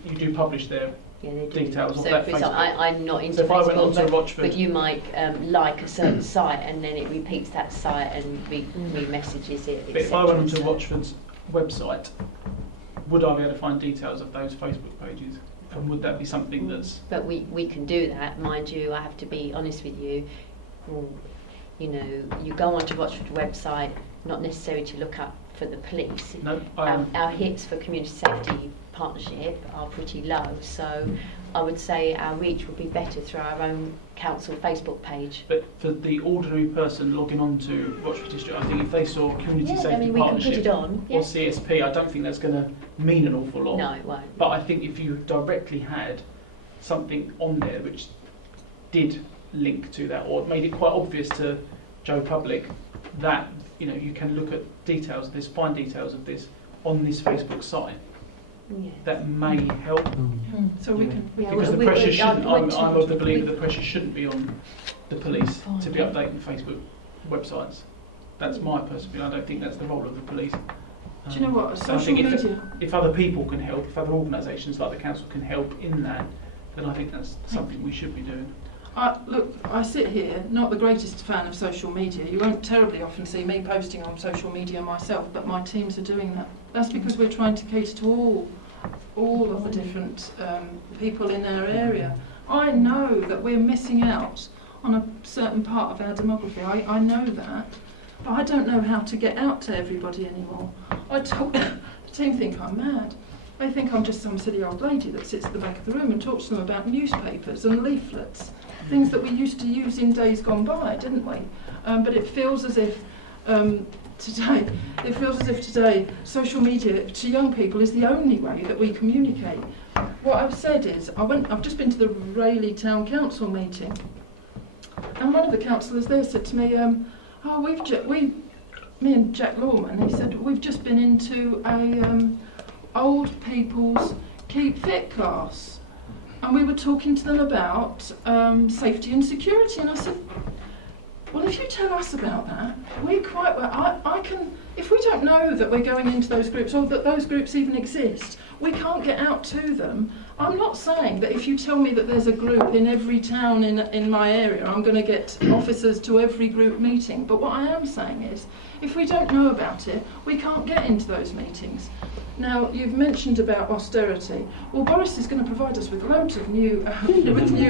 you do publish their details of that Facebook? I'm not into So if I went Facebook, onto Rochford, but you might like a certain site and then it repeats that site and re-messages it. But if I went onto Rochford's website, would I be able to find details of those Facebook pages? And would that be something that's... But we can do that, mind you. I have to be honest with you. You know, you go onto Rochford's website, not necessarily to look up for the police. No, our hits for Community Safety Partnership are pretty low, so I would say our reach would be better through our own council Facebook page. But for the ordinary person logging on to Rochford District, I think if they saw Community Safety we can Partnership put it on, or CSP, I don't think that's going to mean an awful lot. No, it won't. But I think if you directly had something on there which did link to that, or made it quite obvious to Joe Public that you can look at details of this, find details of this on this Facebook site. That may help. So we can. Because the pressure shouldn't. I'm of the belief that the pressure shouldn't be on the police to be updating Facebook websites. That's my personal opinion. I don't think that's the role of the police. Do you know what? So I Social think media. if other people can help, if other organisations like the council can help in that, then I think that's something we should be doing. Look, I sit here, not the greatest fan of social media. You won't terribly often see me posting on social media myself, but my teams are doing that. That's because we're trying to cater to all of the different people in our area. I know that we're missing out on a certain part of our demography. I know that, but I don't know how to get out to everybody anymore. The team think I'm mad. They think I'm just some silly old lady that sits at the back of the room and talks to them about newspapers and leaflets, things that we used to use in days gone by, didn't we? But it feels as if today social media to young people is the only way that we communicate. What I've said is, I've just been to the Rayleigh Town Council meeting, and one of the councillors there said to me, me and Jack Lawman, he said, we've just been into a old people's Keep Fit class, and we were talking to them about safety and security, and I said, well, if you tell us about that, we're quite well. I can, if we don't know that we're going into those groups or that those groups even exist, we can't get out to them. I'm not saying that if you tell me that there's a group in every town in my area, I'm going to get officers to every group meeting. But what I am saying is, if we don't know about it, we can't get into those meetings. Now, you've mentioned about austerity. Well, Boris is going to provide us with loads of new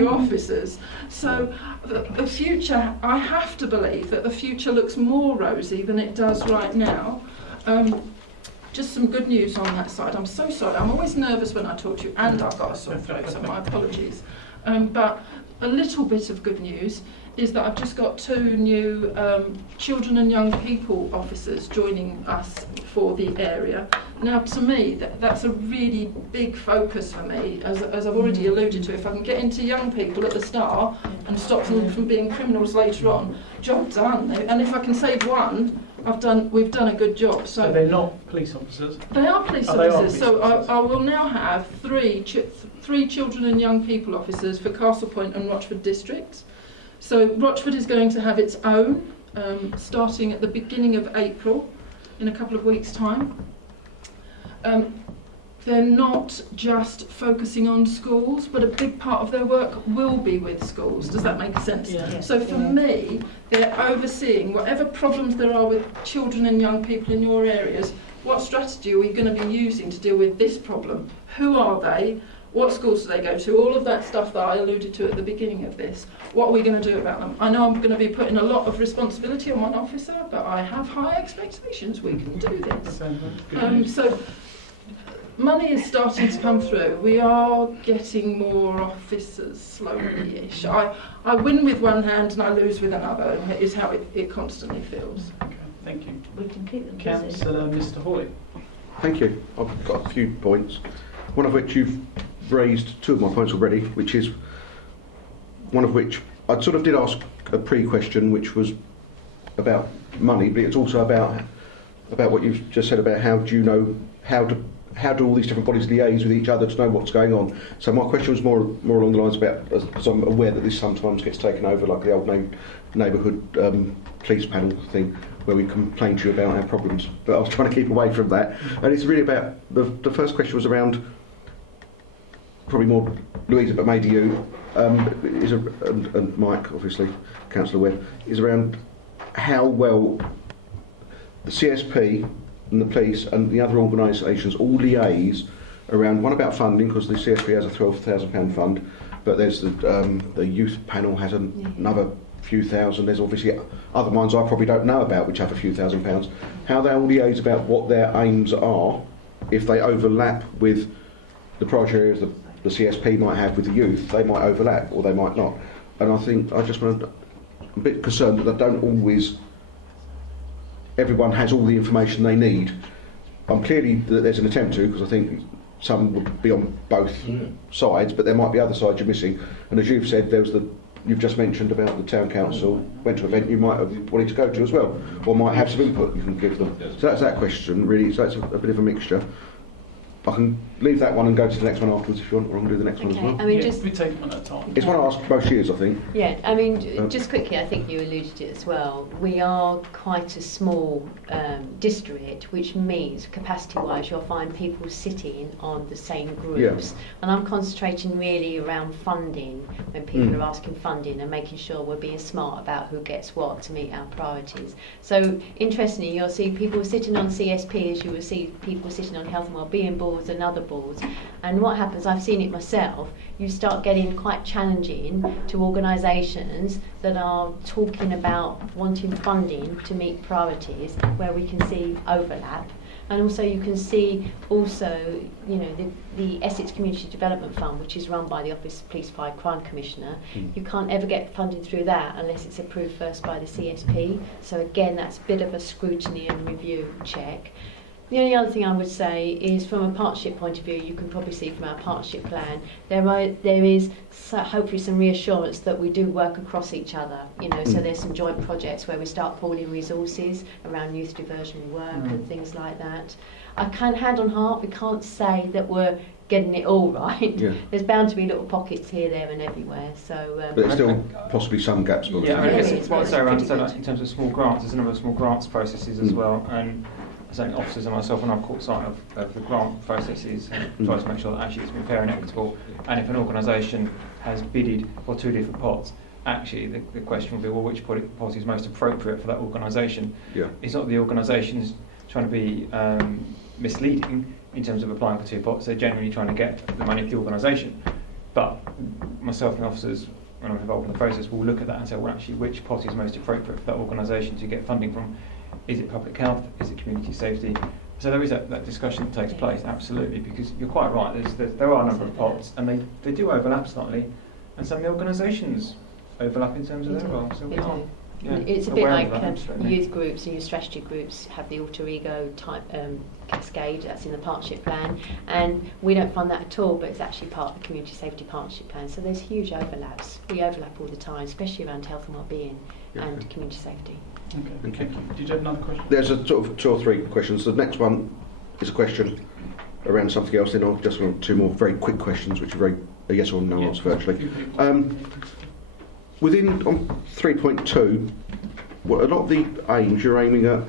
officers. So the future, I have to believe that the future looks more rosy than it does right now. Just some good news on that side. I'm so sorry. I'm always nervous when I talk to you, and I've got a sore throat, so my apologies. But a little bit of good news is that I've just got 2 new children and young people officers joining us for the area. Now, to me, that's a really big focus for me, as I've already alluded to. If I can get into young people at the start and stop them from being criminals later on, job done. And if I can save one, we've done a good job. So they're not police officers? They are police officers. I will now have 3 children and young people officers for Castle Point and Rochford districts. So Rochford is going to have its own, starting at the beginning of April, in a couple of weeks' time. They're not just focusing on schools, but a big part of their work will be with schools. Does that make sense? Yeah. So for me, they're overseeing whatever problems there are with children and young people in your areas. What strategy are we going to be using to deal with this problem? Who are they? What schools do they go to? All of that stuff that I alluded to at the beginning of this. What are we going to do about them? I know I'm going to be putting a lot of responsibility on one officer, but I have high expectations. We can do this. So money is starting to come through. We are getting more officers slowly-ish. I win with one hand and I lose with another, is how it constantly feels. Okay, thank you. We can keep them busy. Councillor Mr. Hoy. Thank you. I've got a few points, one of which you've raised 2 of my points already, which is one of which I sort of did ask a pre-question, which was about money, but it's also about what you've just said about how do you know how do all these different bodies liaise with each other to know what's going on. So my question was more along the lines about, because I'm aware that this sometimes gets taken over, like the old neighbourhood police panel thing, where we complain to you about our problems. But I was trying to keep away from that, and it's really about the first question was around, probably more Louisa, but maybe you, and Mike, obviously, Councillor Webb, is around how well the CSP and the police and the other organisations all liaise around, one about funding, because the CSP has a £12,000 fund, but there's the youth panel has another few thousand. There's obviously other ones I probably don't know about which have a few £1,000s. How they all liaise about what their aims are, if they overlap with the project areas that the CSP might have with the youth, they might overlap or they might not. And I think I'm a bit concerned that they don't always, everyone has all the information they need. I'm clearly that there's an attempt to, because I think some would be on both sides, but there might be other sides you're missing. And as you've said, there was the you've just mentioned about the town council went to an event you might have wanted to go to as well, or might have some input you can give them. So that's that question really. So that's a bit of a mixture. I can leave that one and go to the next one afterwards if you want, or I can do the next one as well. I mean, we take one at a time. It's one I asked most years, I think. Yeah, I mean, just quickly, I think you alluded to it as well. We are quite a small district, which means capacity-wise, you'll find people sitting on the same groups. Yeah. And I'm concentrating really around funding when people are asking funding and making sure we're being smart about who gets what to meet our priorities. So, interestingly, you'll see people sitting on CSP as you will see people sitting on health and wellbeing boards and other boards, and what happens, I've seen it myself, you start getting quite challenging to organisations that are talking about wanting funding to meet priorities where we can see overlap. And also you can see also, you know, the Essex Community Development Fund, which is run by the Office of Police Fire Crime Commissioner, you can't ever get funding through that unless it's approved first by the CSP. So again, that's a bit of a scrutiny and review check. The only other thing I would say is from a partnership point of view, you can probably see from our partnership plan, there is hopefully some reassurance that we do work across each other, you know, so there's some joint projects where we start pooling resources around youth diversion work and things like that. I can, hand on heart, we can't say that we're getting it all right. Yeah. There's bound to be little pockets here, there and everywhere. So, but there's still possibly some gaps. Yeah, I guess what I'd say around in terms of small grants, there's a number of small grants processes as well, and certainly officers and myself, when I've caught sight of the grant processes, try to make sure that actually it's been fair and equitable. And if an organisation has bidded for two different pots, actually the question will be, well, which pot is most appropriate for that organisation? Yeah. It's not the organisation's trying to be misleading in terms of applying for two pots. They're generally trying to get the money of the organisation. But myself and officers, when I'm involved in the process, will look at that and say, well, actually, which pot is most appropriate for that organisation to get funding from? Is it public health? Is it community safety? So there is that discussion that takes place, absolutely, because you're quite right, there are a number of pots, and they do overlap slightly, and some of the organisations overlap in terms of their role. So we are, it's a bit like youth groups and youth strategy groups have the alter ego type cascade, that's in the partnership plan, and we don't fund that at all, but it's actually part of the community safety partnership plan. So there's huge overlaps. We overlap all the time, especially around health and wellbeing and community safety. Okay, thank you. Did you have another question? There's a sort of two or three questions. The next one is a question around something else. Then I'll just want two more very quick questions, which are very a yes or no answer virtually. Within on 3.2, a lot of the aims you're aiming at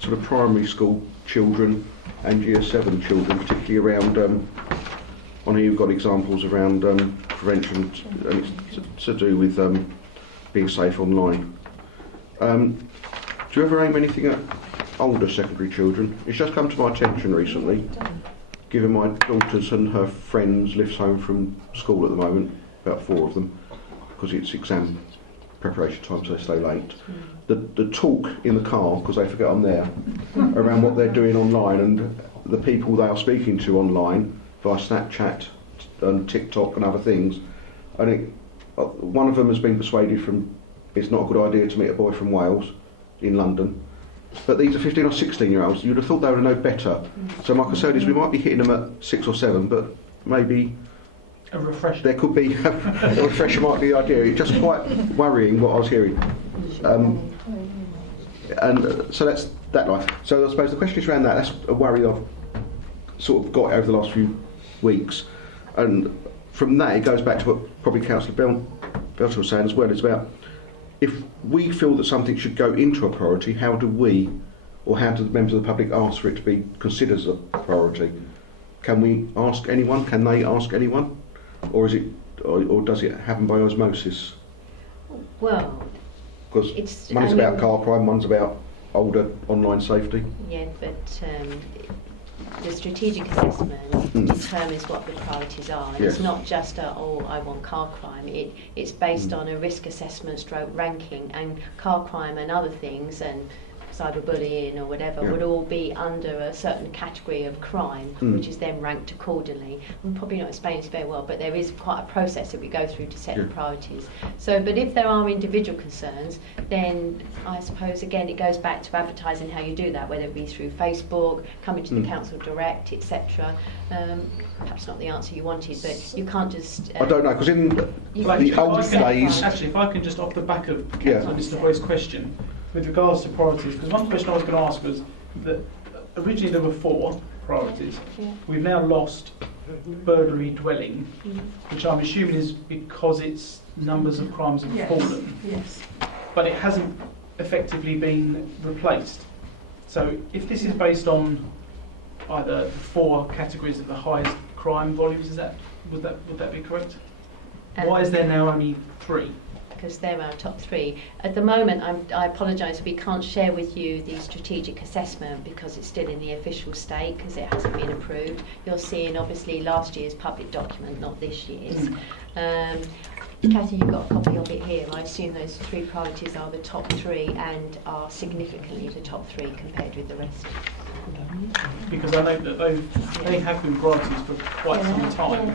sort of primary school children and year 7 children, particularly around. On here you've got examples around prevention, and it's to do with being safe online. Do you ever aim anything at older secondary children? It's just come to my attention recently, given my daughters and her friends lives home from school at the moment, about 4 of them, because it's exam preparation time, so they stay late. The talk in the car, because they forget I'm there, around what they're doing online and the people they are speaking to online via Snapchat and TikTok and other things. I think one of them has been persuaded from it's not a good idea to meet a boy from Wales in London. But these are 15 or 16 year olds. You'd have thought they would know better. So my concern is we might be hitting them at 6 or 7, but maybe a refresher. There could be a refresher might be the idea. It's just quite worrying what I was hearing. So that's that life. So I suppose the question is around that. That's a worry I've sort of got over the last few weeks. And from that it goes back to what probably Councillor Belter was saying as well. It's about if we feel that something should go into a priority, how do we, or how do the members of the public ask for it to be considered as a priority? Can we ask anyone? Can they ask anyone? Or is it, or does it happen by osmosis? Well, because one's about car crime, one's about older online safety. Yeah, but the strategic assessment determines what the priorities are. And It's not just I want car crime. It's based on a risk assessment stroke ranking, and car crime and other things, and cyberbullying or whatever, would all be under a certain category of crime, which is then ranked accordingly. I'm probably not explaining this very well, but there is quite a process that we go through to set the priorities. So, but if there are individual concerns, then I suppose again it goes back to advertising how you do that, whether it be through Facebook, coming to the council direct, etc. Perhaps not the answer you wanted, but you can't just. I don't know, because in the old days. Actually, if I can just off the back of Councillor Mr. Boyd's question, with regards to priorities, because one question I was going to ask was that originally there were 4 priorities. We've now lost burglary dwelling, which I'm assuming is because its numbers of crimes have fallen. Yes. But it hasn't effectively been replaced. So if this is based on either the 4 categories of the highest crime volumes, would that be correct? Why is there now only 3? Because they're our top 3. At the moment, I apologise, we can't share with you the strategic assessment because it's still in the official state because it hasn't been approved. You're seeing obviously last year's public document, not this year's. Cathy, you've got a copy of it here. I assume those 3 priorities are the top 3 and are significantly the top 3 compared with the rest. Because I know that they have been priorities for quite some time.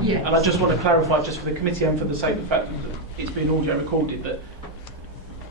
Yeah. And I just want to clarify, just for the committee and for the sake of the fact that it's been audio recorded, that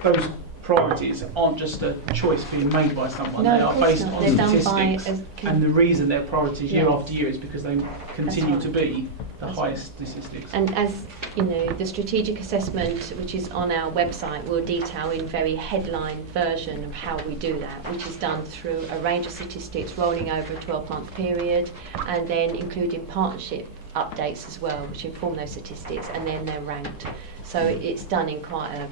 those priorities aren't just a choice being made by someone. No, they are based on statistics, and the reason they're priorities year after year is because they continue to be the highest statistics. And as you know, the strategic assessment, which is on our website, will detail in very headline version of how we do that, which is done through a range of statistics rolling over a 12-month period, and then including partnership updates as well, which inform those statistics, and then they're ranked. So it's done in quite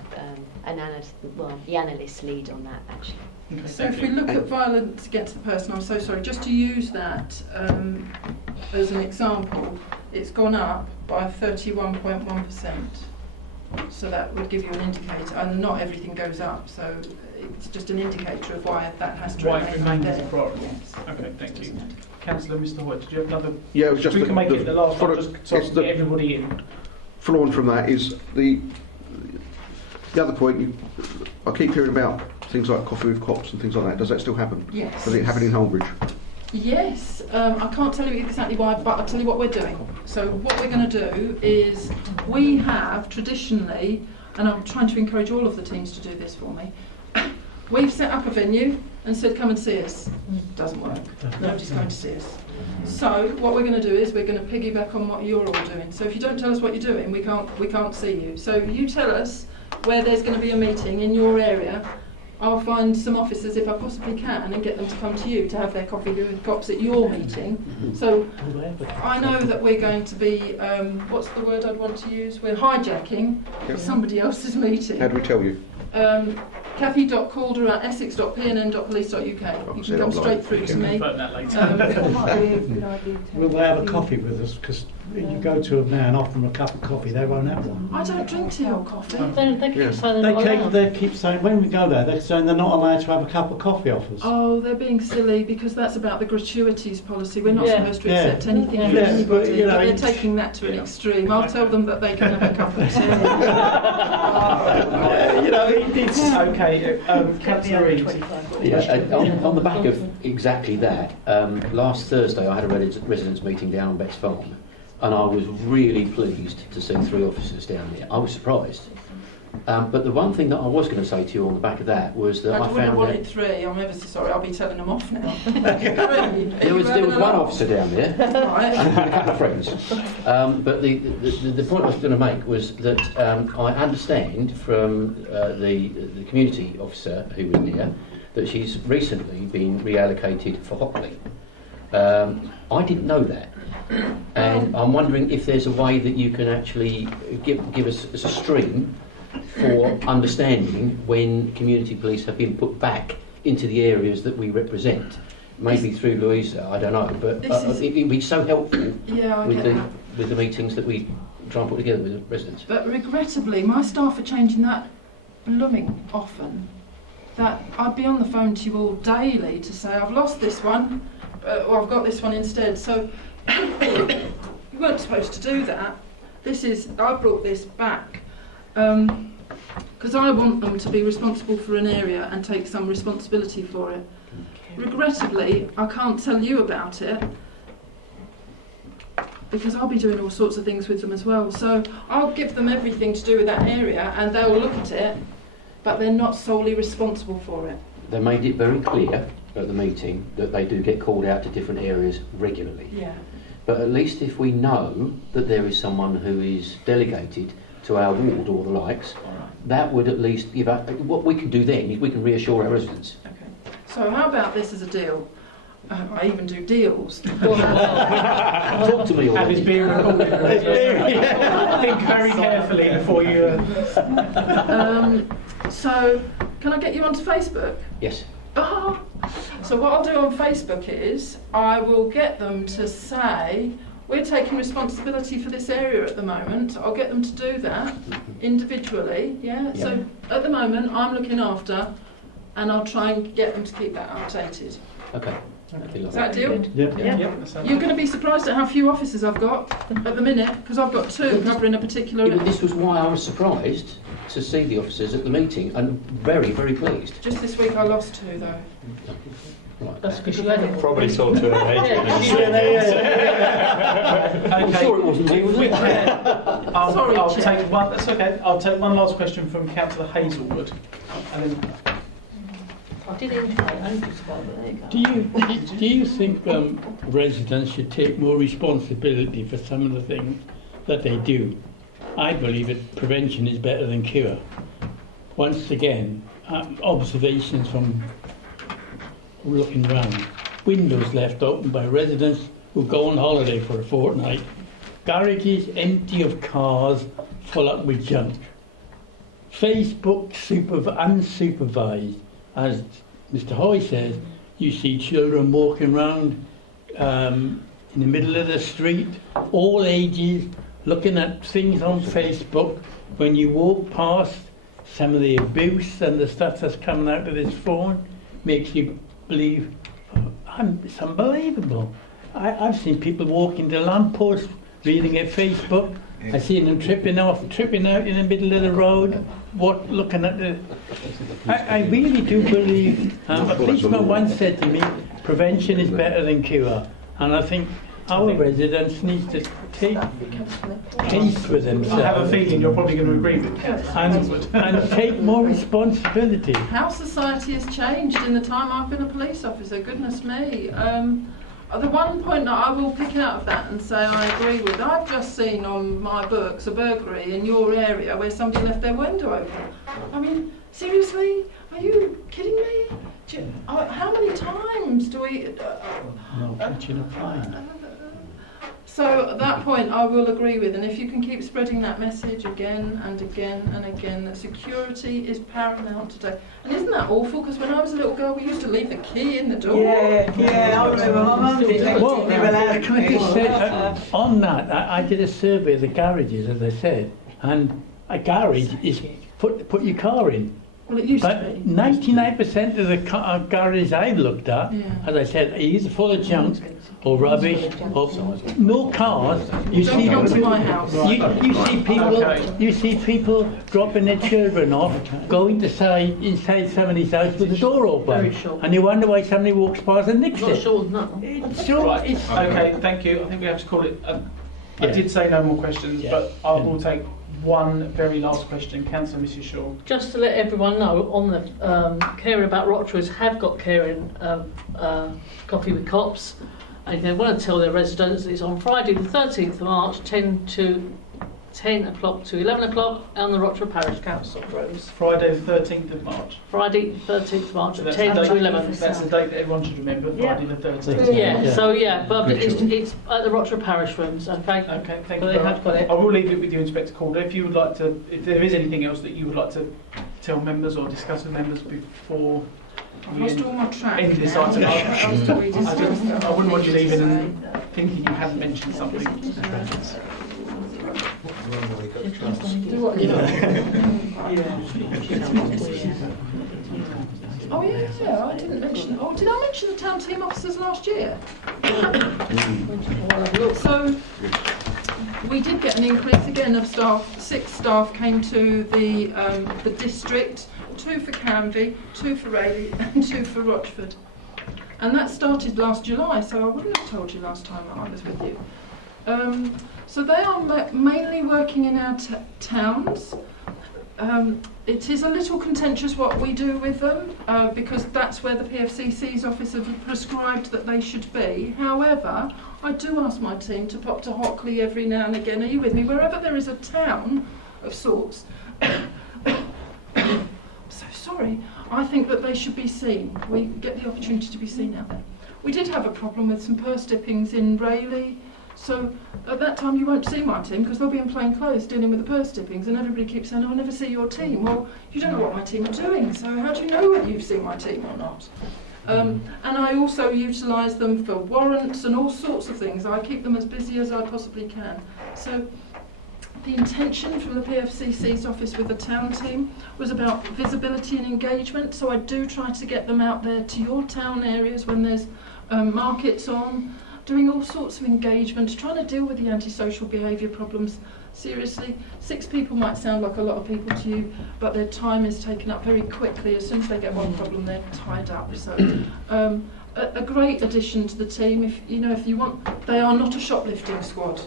the analysts lead on that actually. Okay, so if we look at violence against the person, I'm so sorry, just to use that as an example, it's gone up by 31.1%. So that would give you an indicator, and not everything goes up, so it's just an indicator of why that has to remain as a priority. Yes. Okay, thank you. Councillor Mr. Hoyt, did you have another? Yeah, it was just we can make it the last one, just so to get everybody in. Following from that is the other point. I keep hearing about things like coffee with cops and things like that. Does that still happen? Yes. Does it happen in Holbridge? Yes, I can't tell you exactly why, but I'll tell you what we're doing. So what we're going to do is we have traditionally, and I'm trying to encourage all of the teams to do this for me, we've set up a venue and said come and see us. Doesn't work. Nobody's going to see us. So what we're going to do is we're going to piggyback on what you're all doing. So if you don't tell us what you're doing, we can't see you. So you tell us where there's going to be a meeting in your area. I'll find some officers if I possibly can and get them to come to you to have their coffee with cops at your meeting. So I know that we're going to be, what's the word I'd want to use? We're hijacking somebody else's meeting. How do we tell you? Kathy.calder@essex.pnn.police.uk. You can come straight through to me. Will they have a coffee with us? Because you go to them now and offer them a cup of coffee, they won't have one. I don't drink tea or coffee. They keep saying, when we go there, they're saying they're not allowed to have a cup of coffee off us. Oh, they're being silly because that's about the gratuities policy. We're not supposed to accept anything from anybody, but they're taking that to an extreme. I'll tell them that they can have a cup of tea. It's okay. Councillor Reid. On the back of exactly that, last Thursday I had a residents meeting down on Betts Farm, and I was really pleased to see 3 officers down there. I was surprised. But the one thing that I was going to say to you on the back of that was that I found wanted 3. I'm ever so sorry. I'll be telling them off now. There was one officer down there, right, and a couple of friends. But the point I was going to make was that I understand from the community officer who was near that she's recently been reallocated for Hockley. I didn't know that. And I'm wondering if there's a way that you can actually give us a stream for understanding when community police have been put back into the areas that we represent. Maybe through Louisa, I don't know, but it'd be so helpful with the meetings that we try and put together with the residents. But regrettably, my staff are changing that blooming often. That I'd be on the phone to you all daily to say I've lost this one, or I've got this one instead. So you weren't supposed to do that. I brought this back. because I want them to be responsible for an area and take some responsibility for it. Regrettably, I can't tell you about it because I'll be doing all sorts of things with them as well. So I'll give them everything to do with that area and they'll look at it, but they're not solely responsible for it. They made it very clear at the meeting that they do get called out to different areas regularly. Yeah. But at least if we know that there is someone who is delegated to our ward or the likes, that would at least give us, what we can do then is we can reassure our residents. Okay. So how about this as a deal? I even do deals. Talk to me already. Have his beer recorded. Think very carefully before you... So, can I get you onto Facebook? Yes. So what I'll do on Facebook is I will get them to say we're taking responsibility for this area at the moment. I'll get them to do that individually. Yeah. So at the moment I'm looking after, and I'll try and get them to keep that updated. Okay. Is that a deal? Yeah. You're going to be surprised at how few officers I've got at the minute because I've got 2 covering a particular. Yeah, but this was why I was surprised to see the officers at the meeting and very, very pleased. Just this week I lost 2 though. Right. That's because you had it. Probably saw to an I'm sure it wasn't me, was it? I'll take one. That's okay. I'll take one last question from Councillor Hazelwood, and then. I did indicate, I only just about, but there you go. Do you think residents should take more responsibility for some of the things that they do? I believe that prevention is better than cure. Once again, observations from looking around. Windows left open by residents who go on holiday for a fortnight. Garages empty of cars full up with junk. Facebook unsupervised. As Mr. Hoy says, you see children walking around in the middle of the street, all ages, looking at things on Facebook. When you walk past, some of the abuse and the stuff that's coming out of this phone makes you believe, it's unbelievable. I've seen people walking to lampposts, reading at Facebook. I've seen them tripping out in the middle of the road, looking at the... I really do believe, a policeman once said to me, prevention is better than cure. And I think our residents need to take case for themselves. I have a feeling you're probably going to agree with that. And take more responsibility. How society has changed in the time I've been a police officer, goodness me. The one point that I will pick out of that and say I agree with, I've just seen on my books a burglary in your area where somebody left their window open. I mean, seriously? Are you kidding me? How many times do we... No, catching a fine. So at that point I will agree with, and if you can keep spreading that message again and again and again, that security is paramount today. And isn't that awful? Because when I was a little girl we used to leave the key in the door. Yeah, I remember my mum did that. Well, can I just say, on that, I did a survey of the garages, as I said, and a garage is put your car in. Well, it used but to be. 99% of the garages I've looked at, as I said, are either full of junk or rubbish or no cars. You see, come to my house. You see people dropping their children off, going to inside somebody's house with the door open, and you wonder why somebody walks past and nicks it. Okay, thank you. I think we have to call it. I did say no more questions, but I will take one very last question. Councillor Mrs. Shaw. Just to let everyone know, on the Caring About Rochford have got Caring Coffee with Cops, and they want to tell their residents that it's on Friday the 13th of March, 10 o'clock to 11 o'clock on the Rochford Parish Council rooms. Friday the 13th of March. Friday 13th of March So at 10 to 11. That's the date that everyone should remember, Friday the 13th. Yeah, but it's at the Rochford Parish rooms, okay? Okay, thank So you they very have got much. it. I will leave it with you, Inspector Calder. If you would like to, if there is anything else that you would like to tell members or discuss with members before I've lost all my track end this now. item. What else do we discuss? I wouldn't want you leaving and thinking you hadn't mentioned something. Do what you Oh yeah, I didn't mention. Oh, did I mention the town team officers last year? So we did get an increase again of staff. 6 staff came to the district, 2 for Canvey, 2 for Rayleigh and 2 for Rochford. And that started last July, so I wouldn't have told you last time I was with you. So they are mainly working in our towns. It is a little contentious what we do with them because that's where the PFCC's office have prescribed that they should be. However, I do ask my team to pop to Hockley every now and again. Are you with me? Wherever there is a town of sorts, I'm so sorry, I think that they should be seen. We get the opportunity to be seen out there. We did have a problem with some purse dippings in Rayleigh. So at that time you won't see my team because they'll be in plain clothes dealing with the purse dippings, and everybody keeps saying, oh, I'll never see your team. Well, you don't know what my team are doing, so how do you know whether you've seen my team or not? And I also utilise them for warrants and all sorts of things. I keep them as busy as I possibly can. So the intention from the PFCC's office with the town team was about visibility and engagement, so I do try to get them out there to your town areas when there's markets on, doing all sorts of engagement, trying to deal with the antisocial behaviour problems. Seriously, 6 people might sound like a lot of people to you, but their time is taken up very quickly. As soon as they get one problem, they're tied up. So, a great addition to the team. If you want, they are not a shoplifting squad.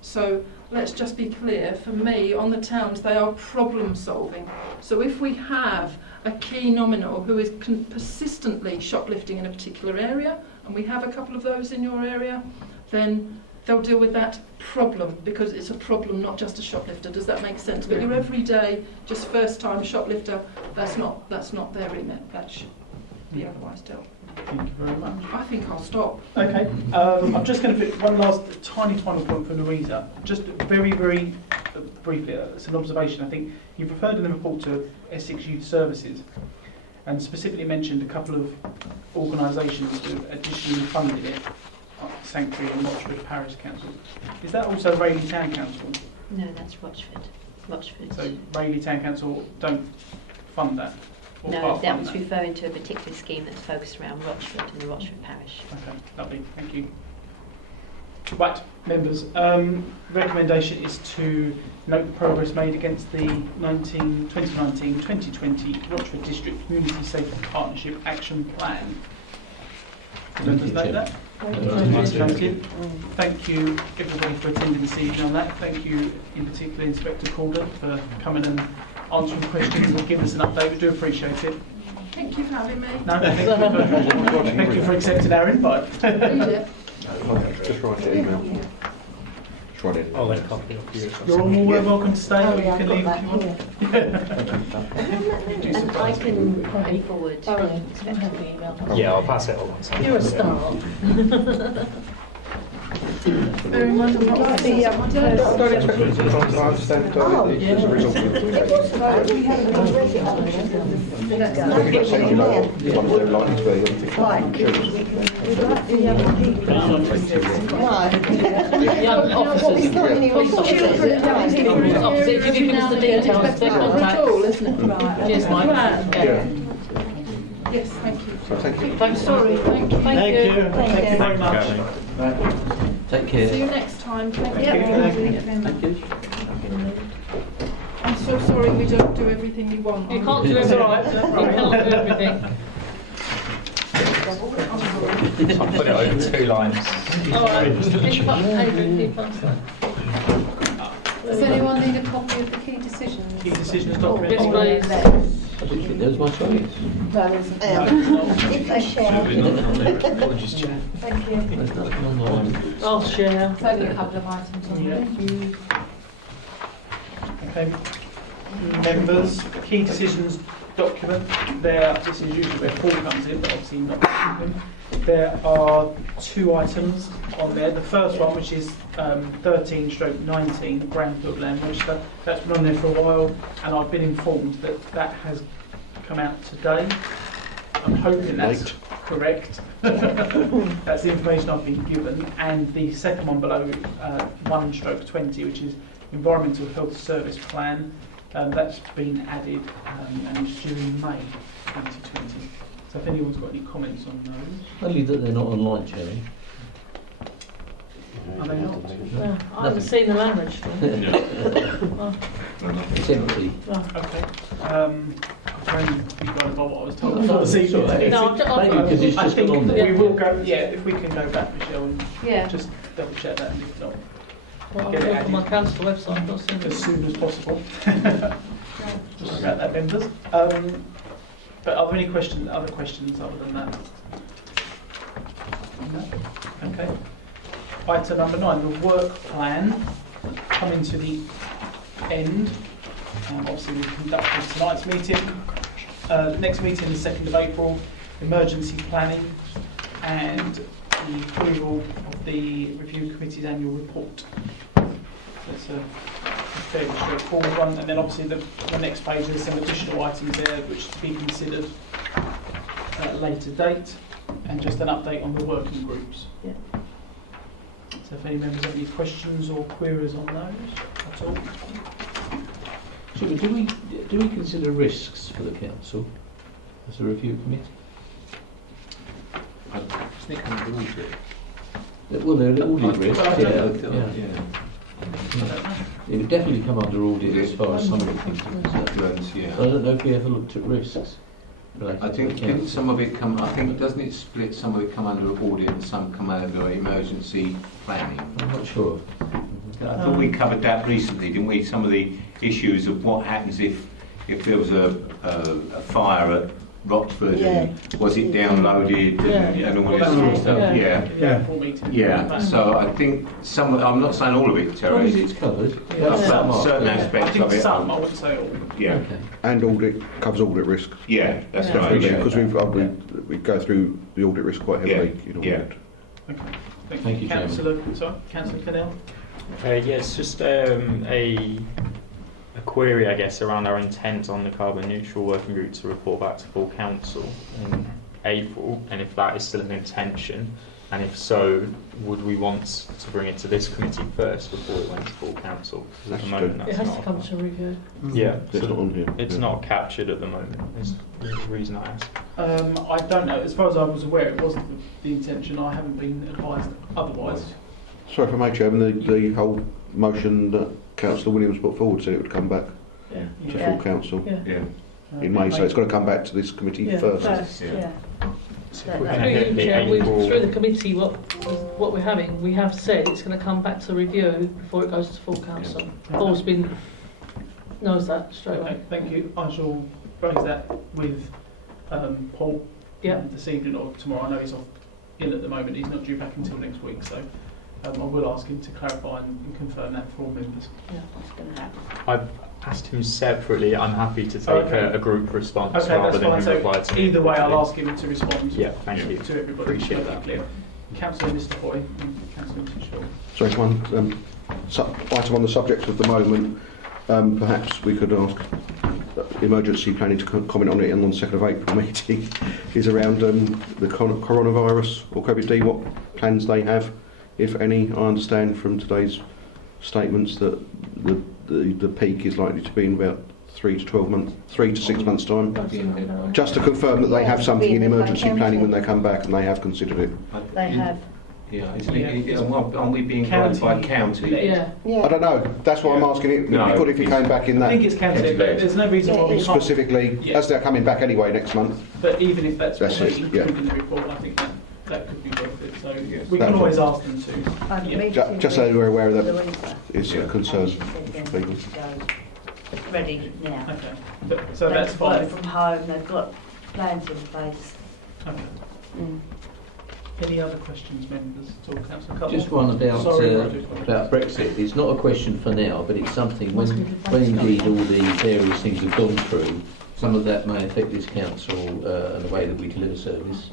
So let's just be clear. For me, on the towns, they are problem solving. So if we have a key nominal who is persistently shoplifting in a particular area, and we have a couple of those in your area, then they'll deal with that problem because it's a problem, not just a shoplifter. Does that make sense? But your everyday, just first-time shoplifter, that's not their remit. That should be otherwise dealt. Thank you very much. I think I'll stop. Okay. I'm just going to put one last tiny final point for Louisa. Just very, very briefly, it's an observation. I think you've referred in the report to Essex Youth Services, and specifically mentioned a couple of organisations who additionally funded it, Sanctuary and Rochford Parish Council. Is that also Rayleigh Town Council? No, that's Rochford. Rochford. So Rayleigh Town Council don't fund that? Or No, part that fund was referring to a particular scheme that's focused around Rochford and the Rochford Parish. Okay, lovely, thank you. Right, members, recommendation is to note the progress made against the 2019-2020 Rochford District Community Safety Partnership Action Plan. Members note that? Noted. Thank you everybody for attending this evening on that. Thank you in particular Inspector Calder for coming and answering questions and giving us an update. We do appreciate it. Thank you for having me. No, thank you for accepting our invite. Just write it email. Just write it. I'll then copy of you. You're all more welcome to stay, or you can leave if you want. And I can put forward. Yeah, I'll pass it on. You're a star. Very much. I'm not I understand as a result of the If you give us the details, their contact. Cheers, Mike. Yes, thank you. Thanks, sorry. Thank you. Thank you. Thank you very much. Take care. See you next time. Thank you. Thank you. I'm so sorry we don't do everything you want. You can't do everything. You can't do everything. I'll put it over 2 lines. All right. Keep past that. Does anyone need a copy of the key decisions? Key decisions document. Yes, please. I didn't think there was my choice. No, there's if they share. Thank you. There's nothing online. I'll share. It's only a couple of items on there. Okay. Members, key decisions document. This is usually where Paul comes in, but obviously not him. There are 2 items on there. The first one, which is 13/19 Brownfield Land Register, that's been on there for a while, and I've been informed that that has come out today. I'm hoping that's correct. That's the information I've been given. And the second one below, 1/20, which is Environmental Health Service Plan, that's been added and is due in May 2020. So if anyone's got any comments on those. Only that they're not online, Cherry. Are they not? Well, I haven't seen the language. It's empty. Okay. I've only gone by what I was told. I thought Sorry. No, Maybe because it's I just think gone on there. we will go. Yeah, if we can go back, Michelle, and Yeah. just double check that, and if not, Well, I'll get it look on added my council website. I've not seen as it. soon as possible. Just about that, members. But are there any other questions other than that? No? Okay. Item number 9, the work plan. Coming to the end. Obviously, we conducted tonight's meeting. Next meeting is 2nd of April. Emergency planning and the approval of the review committee's annual report. That's a fairly straightforward one, and then obviously the next page there's some additional items there which to be considered at a later date, and just an update on the working groups. Yeah. So if any members have any questions or queries on those at all? Chairman, do we consider risks for the council as a review committee? I think I'm going to. Well, they're audit risks, Yeah. It would definitely come under audit as far as some of the things are concerned. Yeah. So I don't know if we ever looked at risks. I think didn't some of it come. I think doesn't it split? Some of it come under audit and some come under emergency planning. I'm not sure. I thought we covered that recently, didn't we? Some of the issues of what happens if there was a fire at Rochford, and was it downloaded and all this sort of stuff. Yeah. So I think some. I'm not saying all of it, Terry. As long as it's covered. Certain aspects I think of it. some, I wouldn't say all. Yeah. Okay. And audit covers audit risk. Yeah, that's right. Because we go through the audit risk quite heavily in audit. Okay. Thank you, Councillor Cadell. Yes, just a query, I guess, around our intent on the carbon neutral working group to report back to full council in April, and if that is still an intention, and if so, would we want to bring it to this committee first before it went to full council? At the moment, that's It has not to come to review. Yeah, It's not on here. it's not captured at the moment. Is the reason I ask. I don't know. As far as I was aware, it wasn't the intention. I haven't been advised otherwise. Sorry if I may, Chairman, the whole motion that Councillor Williams put forward said it would come back to full council in May, so it's got to come back to this committee first. Through the committee, what we're having, we have said it's going to come back to review before it goes to full council. Paul's knows that straight away. Okay, thank you. I shall raise that with Paul this evening or tomorrow. I know he's ill at the moment. He's not due back until next week, so I will ask him to clarify and confirm that for all members. Yeah, that's going to happen. I've asked him separately. I'm happy to take a group response Okay, rather that's than fine. him reply to me. Either way, I'll ask him to respond thank you. to everybody. Appreciate that. Clear. Councillor Mr. Hoy and Councillor Mr. Shaw. Sorry, one item on the subject of the moment. Perhaps we could ask emergency planning to comment on it on the 2nd of April meeting. Is around the coronavirus or COVID-19, what plans they have, if any. I understand from today's statements that the peak is likely to be in about 3 to 6 months time. Just to confirm that they have something in emergency planning when they come back, and they have considered it. They have. Yeah, aren't we being guided by county? Yeah. I don't know. That's why I'm asking it. No, It'd be good if you came back in that. I think it's county, but there's no reason why we can't. Specifically, as they're coming back anyway next month. But even if that's what it, we include in the report, I think that could be worth it. So we can always ask them to. Just so we're aware that it's a concern for people. Ready now. Okay. So that's fine. Work from home, they've got plans in place. Okay. Any other questions, members? At all, Councillor Cutler? Just one about Brexit. It's not a question for now, but it's something when indeed all the various things have gone through, some of that may affect this council and the way that we deliver service.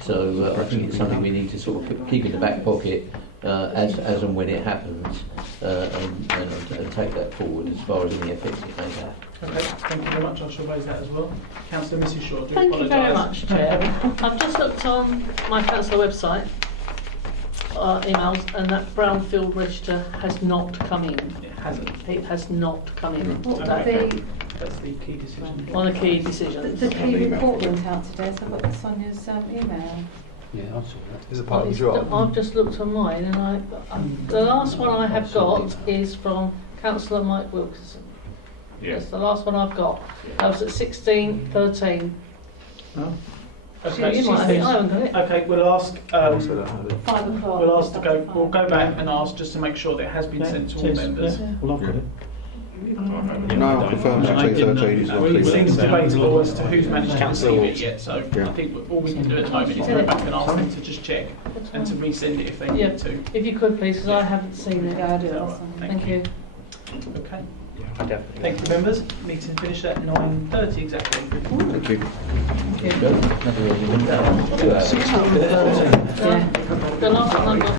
So I think it's something we need to sort of keep in the back pocket as and when it happens, and take that forward as far as any effects it may have. Okay, thank you very much. I shall raise that as well. Councillor Mrs. Shaw, do Thank you very apologise. much, Chair. I've just looked on my council website, emails, and that Brownfield register has not come in. It hasn't. It has not come in. What today. That's the key decision. On a key decision. The key report went out today, so I've got Sonia's email. Yeah, I saw that. Is a part of the job. I've just looked on mine, and the last one I have got is from Councillor Mike Wilkinson. Yeah. That's the last one I've got. I was at 16:13. Oh. Okay, you might have it. I haven't got it. Okay, we'll ask. 5 o'clock. We'll ask to go. We'll go back and ask just to make sure that it has been sent to all members. Well, I've got it. No, I confirm 16:13 is not It clear. seems debatable as to who's managed to receive it yet, so I think all we can do at the moment is go back and ask them to just check and to resend it if they need to. If you could please, because I haven't seen it. Yeah, I do. Thank you. Okay. I definitely. Thank you, members. Meeting finished at 9:30 exactly. Thank you. The last one I got.